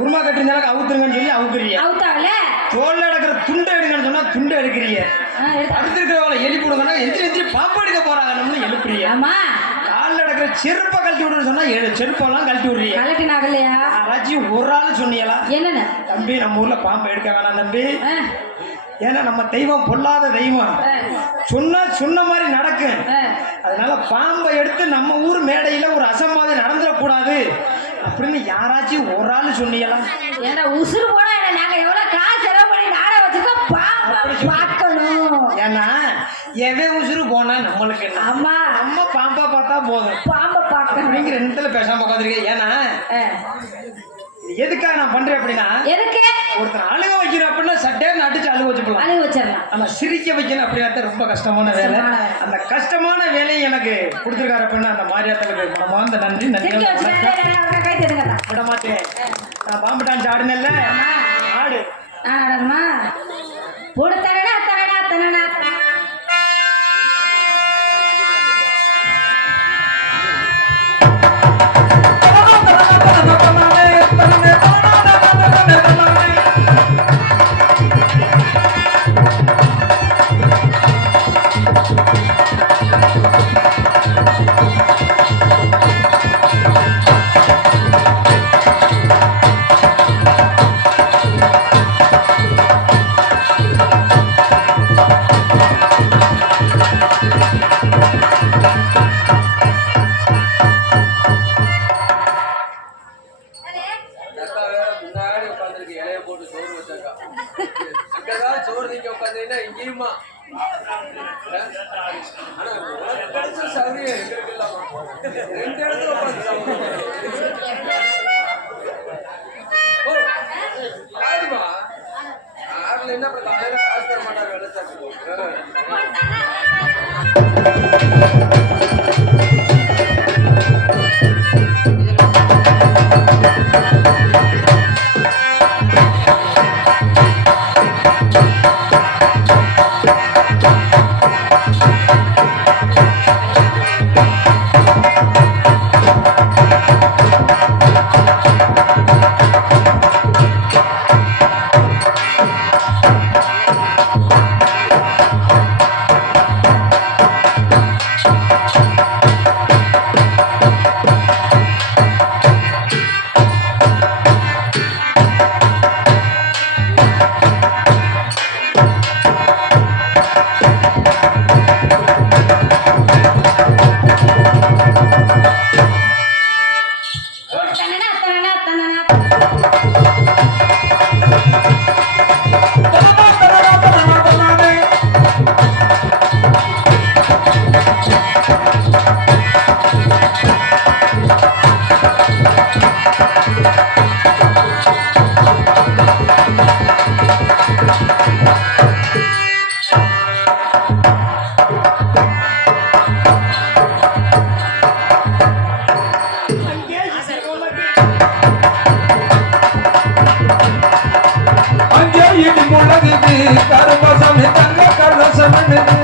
உருமா கட்டிருந்தாலும் அவுத்துருங்கன்னு சொல்லி அவுக்குறீங்க. அவுத்தாவல தோல்ல எடுக்கிற துண்டை எடுங்கன்னு சொன்னா துண்டை எடுக்கிறீங்க. படுத்துருக்கிறவளை எழுப்பி விடுங்கன்னா எந்திரி பாம்பு எடுக்க போறாங்கன்னு எழுப்புறீங்க. ஆமா காலில் எடுக்கிற செருப்பை கழட்டி விடுன்னு சொன்னா செருப்பெல்லாம் கழட்டி விடுறீங்க. கலட்டினாகலையா? யாராச்சும் ஒரு ஆள் சொன்னீங்களா? என்னென்ன தம்பி நம்ம ஊர்ல பாம்பு எடுக்க வேணாம் தம்பி, ஏன்னா நம்ம தெய்வம் பொல்லாத தெய்வம், சொன்ன மாதிரி நடக்கும், அதனால பாம்பை எடுத்து நம்ம ஊர் மேடையில ஒரு அசம்பாவிதம் நடந்துடக்கூடாது அப்படின்னு யாராச்சும் ஒரு ஆள் சொன்னீங்களா? ஏன்னா உசுறு போனா நாங்க எவ்வளவு காசு செலவு பண்ணி நாட வச்சுக்கோம் பாம்பை பார்க்கணும். ஏன்னா எவன் உசுறு போனா நம்மளுக்கு ஆமா நம்ம பாம்பா பார்த்தா போதும், பாம்பை பார்க்கணும் அப்படிங்கிற இடத்துல பேசாம உட்காந்துருக்கேன். ஏன்னா எதுக்காக நான் பண்றேன் அப்படின்னா, எதுக்கு ஒருத்தர் அழுக வைக்கணும் அப்படின்னா சட்டேன்னு அடிச்சு அழுக வச்சுக்கலாம், அழுக வச்சிடலாம். ஆனா சிரிக்க வைக்கணும் அப்படின்னா ரொம்ப கஷ்டமான வேலை. அந்த கஷ்டமான வேலையை எனக்கு கொடுத்துருக்காரு அப்படின்னா அந்த மாரியாத்தலுக்கு மனமார்ந்த நன்றி. நன்றி விட மாட்டேன். நான் பாம்பு டான்ஸ் ஆடுனேன்ல, ஆடு ஆடமா போடு தரடா தரடா தரடா. கருப்பசாமி தங்க கருதசமனுக்கு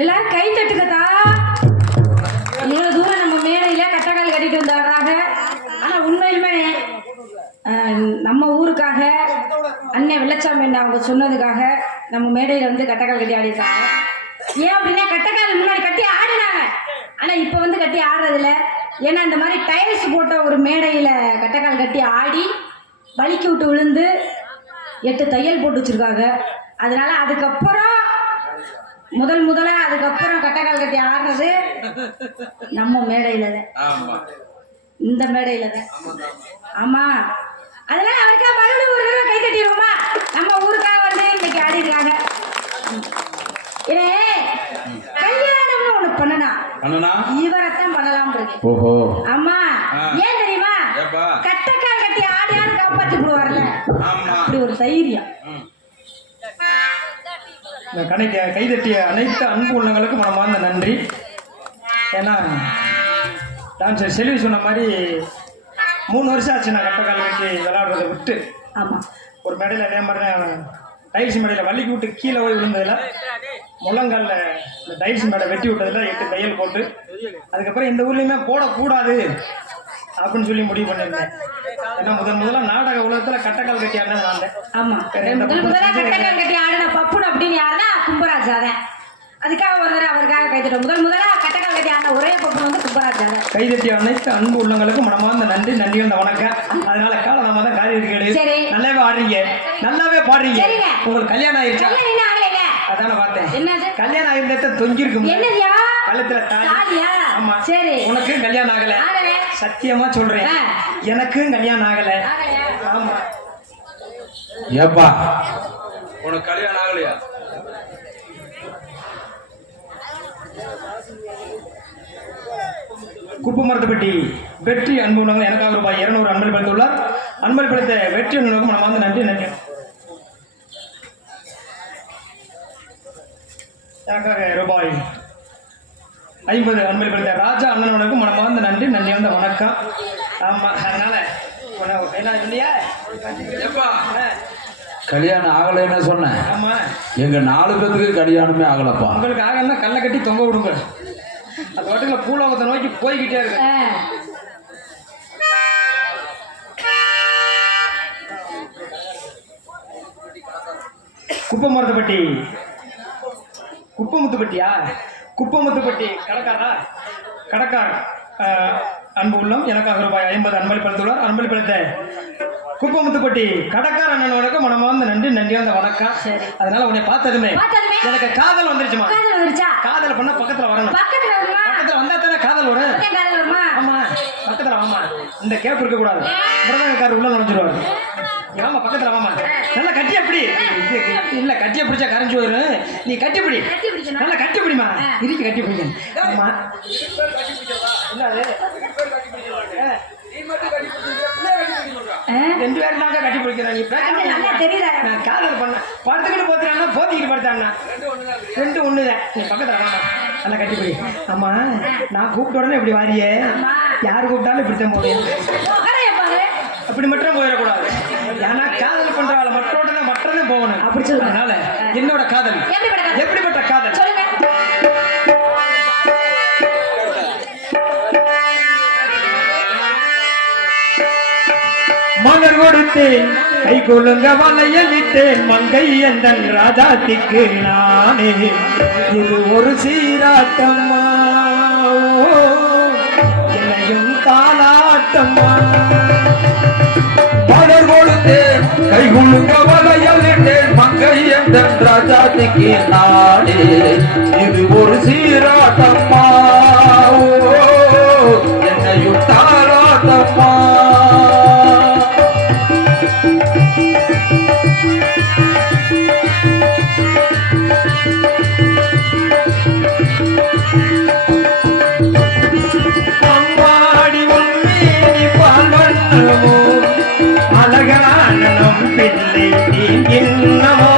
எல்லாரும் கை தட்டுக்கதா. இவ்வளவு தூரம் நம்ம மேடையில கட்டக்கால் கட்டிட்டு வந்தாடுறாங்க. ஆனா உண்மையிலுமே நம்ம ஊருக்காக அண்ணன் வெள்ளச்சாமி அண்ணன் அவங்க சொன்னதுக்காக நம்ம மேடையில வந்து கட்டக்கால் கட்டி ஆடிருக்காங்க. ஏன் அப்படின்னா கட்டக்கால் முன்னாடி கட்டி ஆடினாங்க, ஆனா இப்ப வந்து கட்டி ஆடுறதில்ல. ஏன்னா இந்த மாதிரி டைல்ஸ் போட்ட ஒரு மேடையில கட்டக்கால் கட்டி ஆடி வலிக்கி விட்டு விழுந்து 8 தையல் போட்டு வச்சிருக்காங்க. அதனால அதுக்கப்புறம் முதல்ல அதுக்கப்புறம் கட்டக்கால் கட்டி ஆடுறது நம்ம மேடையில தான், இந்த மேடையில தான். ஆமா, அதனால அவருக்கா மறுபடியும் ஒரு தடவை கை தட்டிடுவோமா? நம்ம ஊருக்காக வந்து இன்னைக்கு ஆடிருக்காங்க. ஏ கல்யாணம்னு ஒண்ணு பண்ணனா இவரைத்தான் பண்ணலாம் இருக்கு. ஓஹோ, ஆமா, ஏன் தெரியுமா? கட்டக்கால் கட்டி ஆடி ஆடி காப்பாத்தி போடுவார்ல, அப்படி ஒரு தைரியம். கைதட்டிய அனைத்து அன்பு உள்ளங்களுக்கு மனமார்ந்த நன்றி. ஏன்னா டான்ஸர் செல்வி சொன்ன மாதிரி 3 வருஷம் ஆச்சு நான் கட்டக்கால் கட்டி விளையாடுறதை விட்டு. ஆமாம், ஒரு மேடையில் அதே மாதிரி தான் டைல்ஸ் மேடையில் வள்ளிக்கு விட்டு கீழே போய் விழுந்ததில் முழங்காலில் இந்த டைல்ஸ் மேடை வெட்டி விட்டதில் 8 தையல் போட்டு அதுக்கப்புறம் இந்த ஊர்லேயுமே போடக்கூடாது அப்படின்னு சொல்லி முடிவு பண்ணியிருந்தேன். ஏன்னா முதல்ல நாடக உலகத்தில் கட்டக்கால் கட்டி ஆடினது நான் தான். ஆமாம், முதல்ல கட்டக்கால் கட்டி ஆடின பப்புன் அப்படின்னு யாருன்னா கும்பராஜா தான். அதுக்காக ஒரு தடவை அவருக்காக கைதட்ட முதல்ல கட்டக்கால் கட்டி ஆடின ஒரே பப்புன் வந்து கும்பராஜா தான். கைதட்டிய அனைத்து அன்பு உள்ளங்களுக்கு மனமார்ந்த நன்றி, நன்றி வந்த வணக்கம். அதனால காலம் நம்ம தான் காரியம் இருக்கிறது. நல்லாவே ஆடுறீங்க, நல்லாவே பாடுறீங்க. உங்களுக்கு கல்யாணம் ஆயிருச்சா? அதான பார்த்தேன். என்னது கல்யாணம் ஆயிருந்தா தொங்கிருக்கும். என்னதியா கழுத்துல தாலியா? ஆமா. சரி, உனக்கும் கல்யாணம் ஆகல? சத்தியமா சொல்றேன், எனக்கும் கல்யாணம் ஆகல. ஆமா. ஏப்பா உனக்கு கல்யாணம் ஆகலையா? குப்பமரத்துப்பட்டி வெற்றி அன்பு உள்ளவங்க எனக்காக ரூபாய் 200 அன்பளிப்பு படுத்துள்ளார். அன்பளிப்பு படுத்த வெற்றி அன்புக்கு மனமார்ந்த நன்றி, நன்றி. எனக்காக ரூபாய் 50 அன்பளிப்படுத்த ராஜா அண்ணனுக்கும் மனமார்ந்த நன்றி, நன்றி வந்த வணக்கம். ஆமா, அதனால இல்லையா கல்யாணம் ஆகலைன்னு சொன்னேன். ஆமா, எங்க 4 பேத்துக்கு கல்யாணமே ஆகலப்பா. உங்களுக்கு ஆகலன்னா கல்லை கட்டி தொங்க விடுங்க. அது வாட்டுல பூலோகத்தை நோக்கி போய்கிட்டே இருக்கு. குப்பமரத்துப்பட்டி குப்பமுத்துப்பட்டியா? குப்பமுத்துப்பட்டி கடக்கார் அன்பு உள்ளம் எனக்காக ரூபாய் 50 அன்பளிப்படுத்துள்ளார். அன்பளிப்படுத்த குப்பமுத்துப்பட்டி கடக்கார் அண்ணனுக்கு மனமார்ந்த நன்றி, நன்றி வந்த வணக்கம். அதனால உன்னை பார்த்ததுமே எனக்கு காதல் வந்துருச்சுமா. காதல் பண்ணா பக்கத்துல வரணும். பக்கத்துல வந்தா தானே காதல் வரும். ஆமா, பக்கத்துல வாமா. இந்த கேப் இருக்க கூடாது, பிரதமக்காரர் உள்ள நுழைஞ்சிருவாரு. ஆமா, பக்கத்துல வாமா. நல்லா கட்டி அப்படி இல்ல, கட்டிய பிடிச்சா கரைஞ்சு போயிடும். நீ கட்டி பிடி, நல்லா கட்டி பிடிமா. இருக்கு கட்டி பிடிக்க. ஆமா, என்ன அது 2 பேரும் தாங்க கட்டி பிடிக்கிறேன். நீ காதல் பண்ண படுத்துக்கிட்டு போத்துறாங்கன்னா போத்திக்கிட்டு படுத்தாங்கன்னா 2 ஒண்ணுதான். நீ பக்கத்துல வாமா, நல்லா கட்டி பிடி. ஆமா, நான் கூப்பிட்ட உடனே இப்படி வாரியே? யார் கூப்பிட்டாலும் இப்படித்தான் போவேன். முகரைய பாரு. அப்படி மட்டும் போயிடக்கூடாது. ஏன்னா காதல் பண்றவாள் மற்றதான் போகணும். அப்படி சொல்லுங்க. அதனால என்னோட காதல் எப்படிப்பட்ட காதல் சொல்லுங்க. மலர் கொடுத்தேன் கை கொள்ளுங்க வலையளித்தேன் மங்கை எந்தன் ராஜாத்திக்கு நானே இது ஒரு சீராட்டம்மா என்னையும் தாளாட்டம்மா. மலர் கொடுத்தேன் கை குலுங்க வலையலிட்டேன் மங்கை எந்தன் ராஜாத்திக்கு நானே இது ஒரு சீராட்டம்மா என்னையும் தாளாட்டம்மா. அம்மாடி உன்மேனி பால் வண்ணமோ அழகான நம் பிள்ளை நீங்கின்னமோ.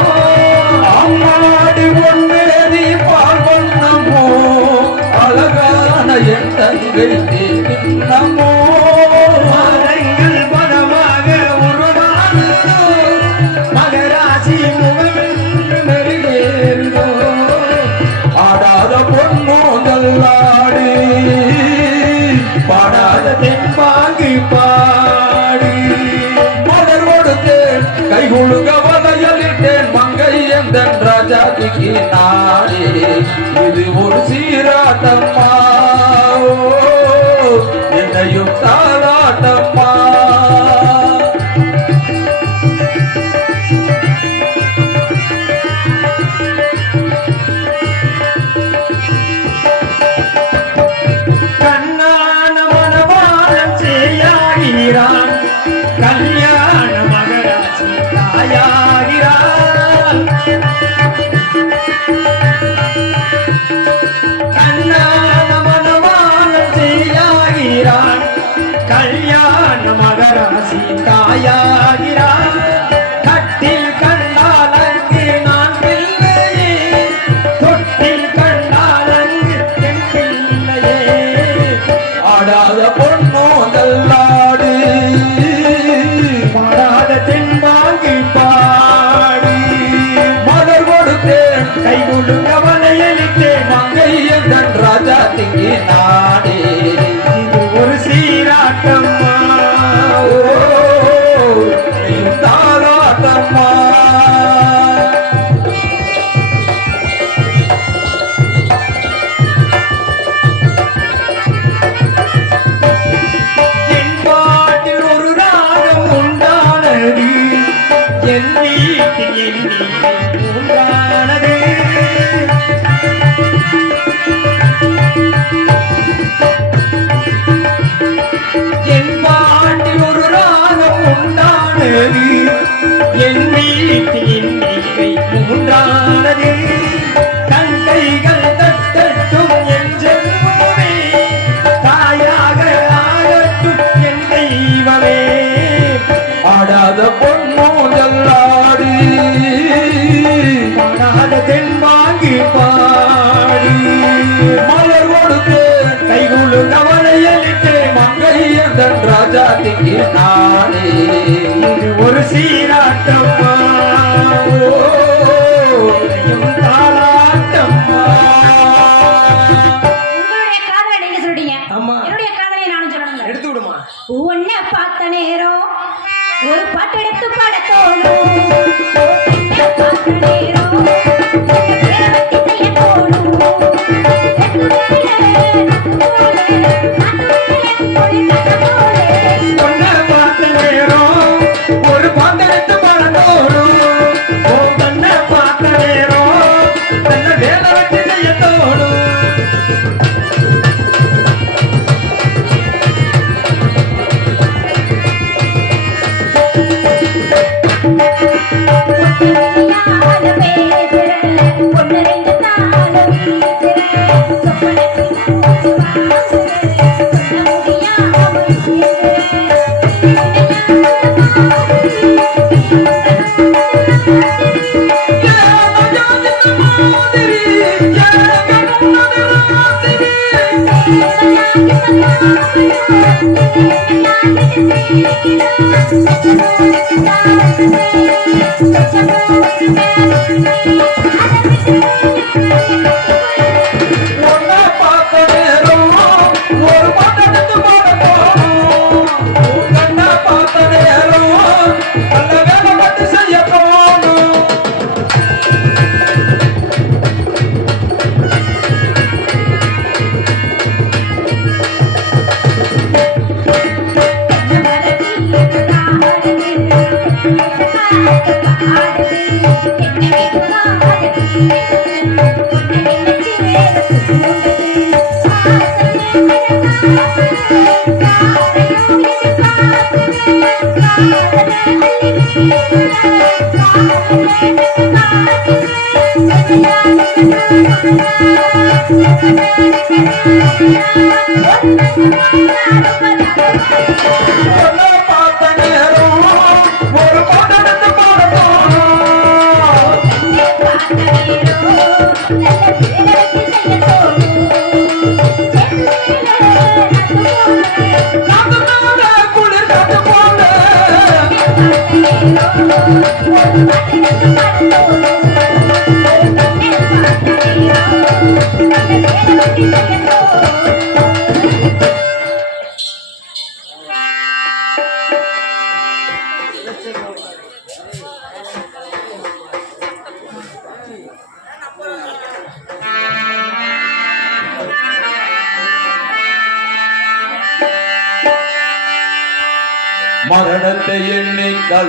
அம்மாடி ஒன்னேதி பால் வண்ணமோ அழகான என் தங்கை தேனமோ. மாதங்கள் பதமாக உருவானதோ மகராசி முகமென்று மெருகேறுதோ. ஆடாத பொன்மோதல்லாடு பாடாத தென்பாங்கி பாடி மலர் கொடுத்தேன் கை குலுங்க வலையலிட்டேன் மங்கை எந்தன் ராஜாதிக்கு நானே இது ஒரு சீராட்டம்மா என்னையும் தாளாட்டம்மா. கண்ணான மனவாளம் செய்யாகிறான் கல்யாண மகராசி தாயாகிறான். கண்ணான மனவாளம் செய்யாகிறான் கல்யாண மகராசி தாயாகிறான். கட்டில் கண்டால் அங்கு நான் பிள்ளையே தொட்டில் கண்டால் அங்கு என் பிள்ளையே. ஆடாத பொன்மோதல்லாடு பாடாத தென்பாங்கி பாடி மலர் கொடுத்தேன் கை கொள்ளுங்க வலையளித்தேன் மங்கை எந்தன் ராஜாதிக்கு நானே இது ஒரு சீராட்டம்மா என்னையும் தாளாட்டம்மா. என் பாட்டில் ஒரு ராகம் உண்டானது என் வீட்டில் எண்ணிக்கை உண்டானது. என் பாட்டில் ஒரு ராகம் உண்டானது என் வீட்டில் எண்ணிக்கை உண்டானது. தங்கைகள் தட்டட்டும் என் செல்வமே தாயாக ஆகட்டும் என் தெய்வமே. ஆடாத பொன்மோதல்லாடு பாடாத தென்பாங்கி பாடி மலர் கொடுத்தேன் கை கொள்ளுங்க வலையளித்தேன் மங்கை எந்தன் ராஜாதிக்கு நானே இது ஒரு சீராட்டம்மா என்னையும் தாளாட்டம்மா. உங்களுடைய காதலை நீங்க சொல்லிட்டீங்க. ஆமா. என்னுடைய காதலை நானும் சொல்லணுங்க. எடுத்து விடுமா. உன்னை பார்த்த நேரம் ஒரு பாட்டு எடுத்து பாட தோணும். உன்னை பார்த்த நேரம் உன்னை பேரை வச்சு செய்ய தோணும். செத்து மேலே, நட்டு போலே, நாட்டு மேலே, பொடி நட்ட போலே. பொண்ணை பார்த்த நேரம் ஒரு பாட்டெடுத்து பாடத்தோடும். உன் கண்ணை பார்த்த நேரம் தன்னை வேலை வச்சு செய்ய தோடும். உன்னை பார்த்த நேரம் ஒரு பாட்டு எடுத்து பாட போகணும். கண்ணை பார்த்த நேரம் நல்ல வேலை மட்டும் செய்ய போகணும். உன்னை பார்த்த நேரம் ஒரு பாட்டு எடுத்து பாட போகணும். காத்து மேல குளிர் காத்து போல மரணத்தை எண்ணி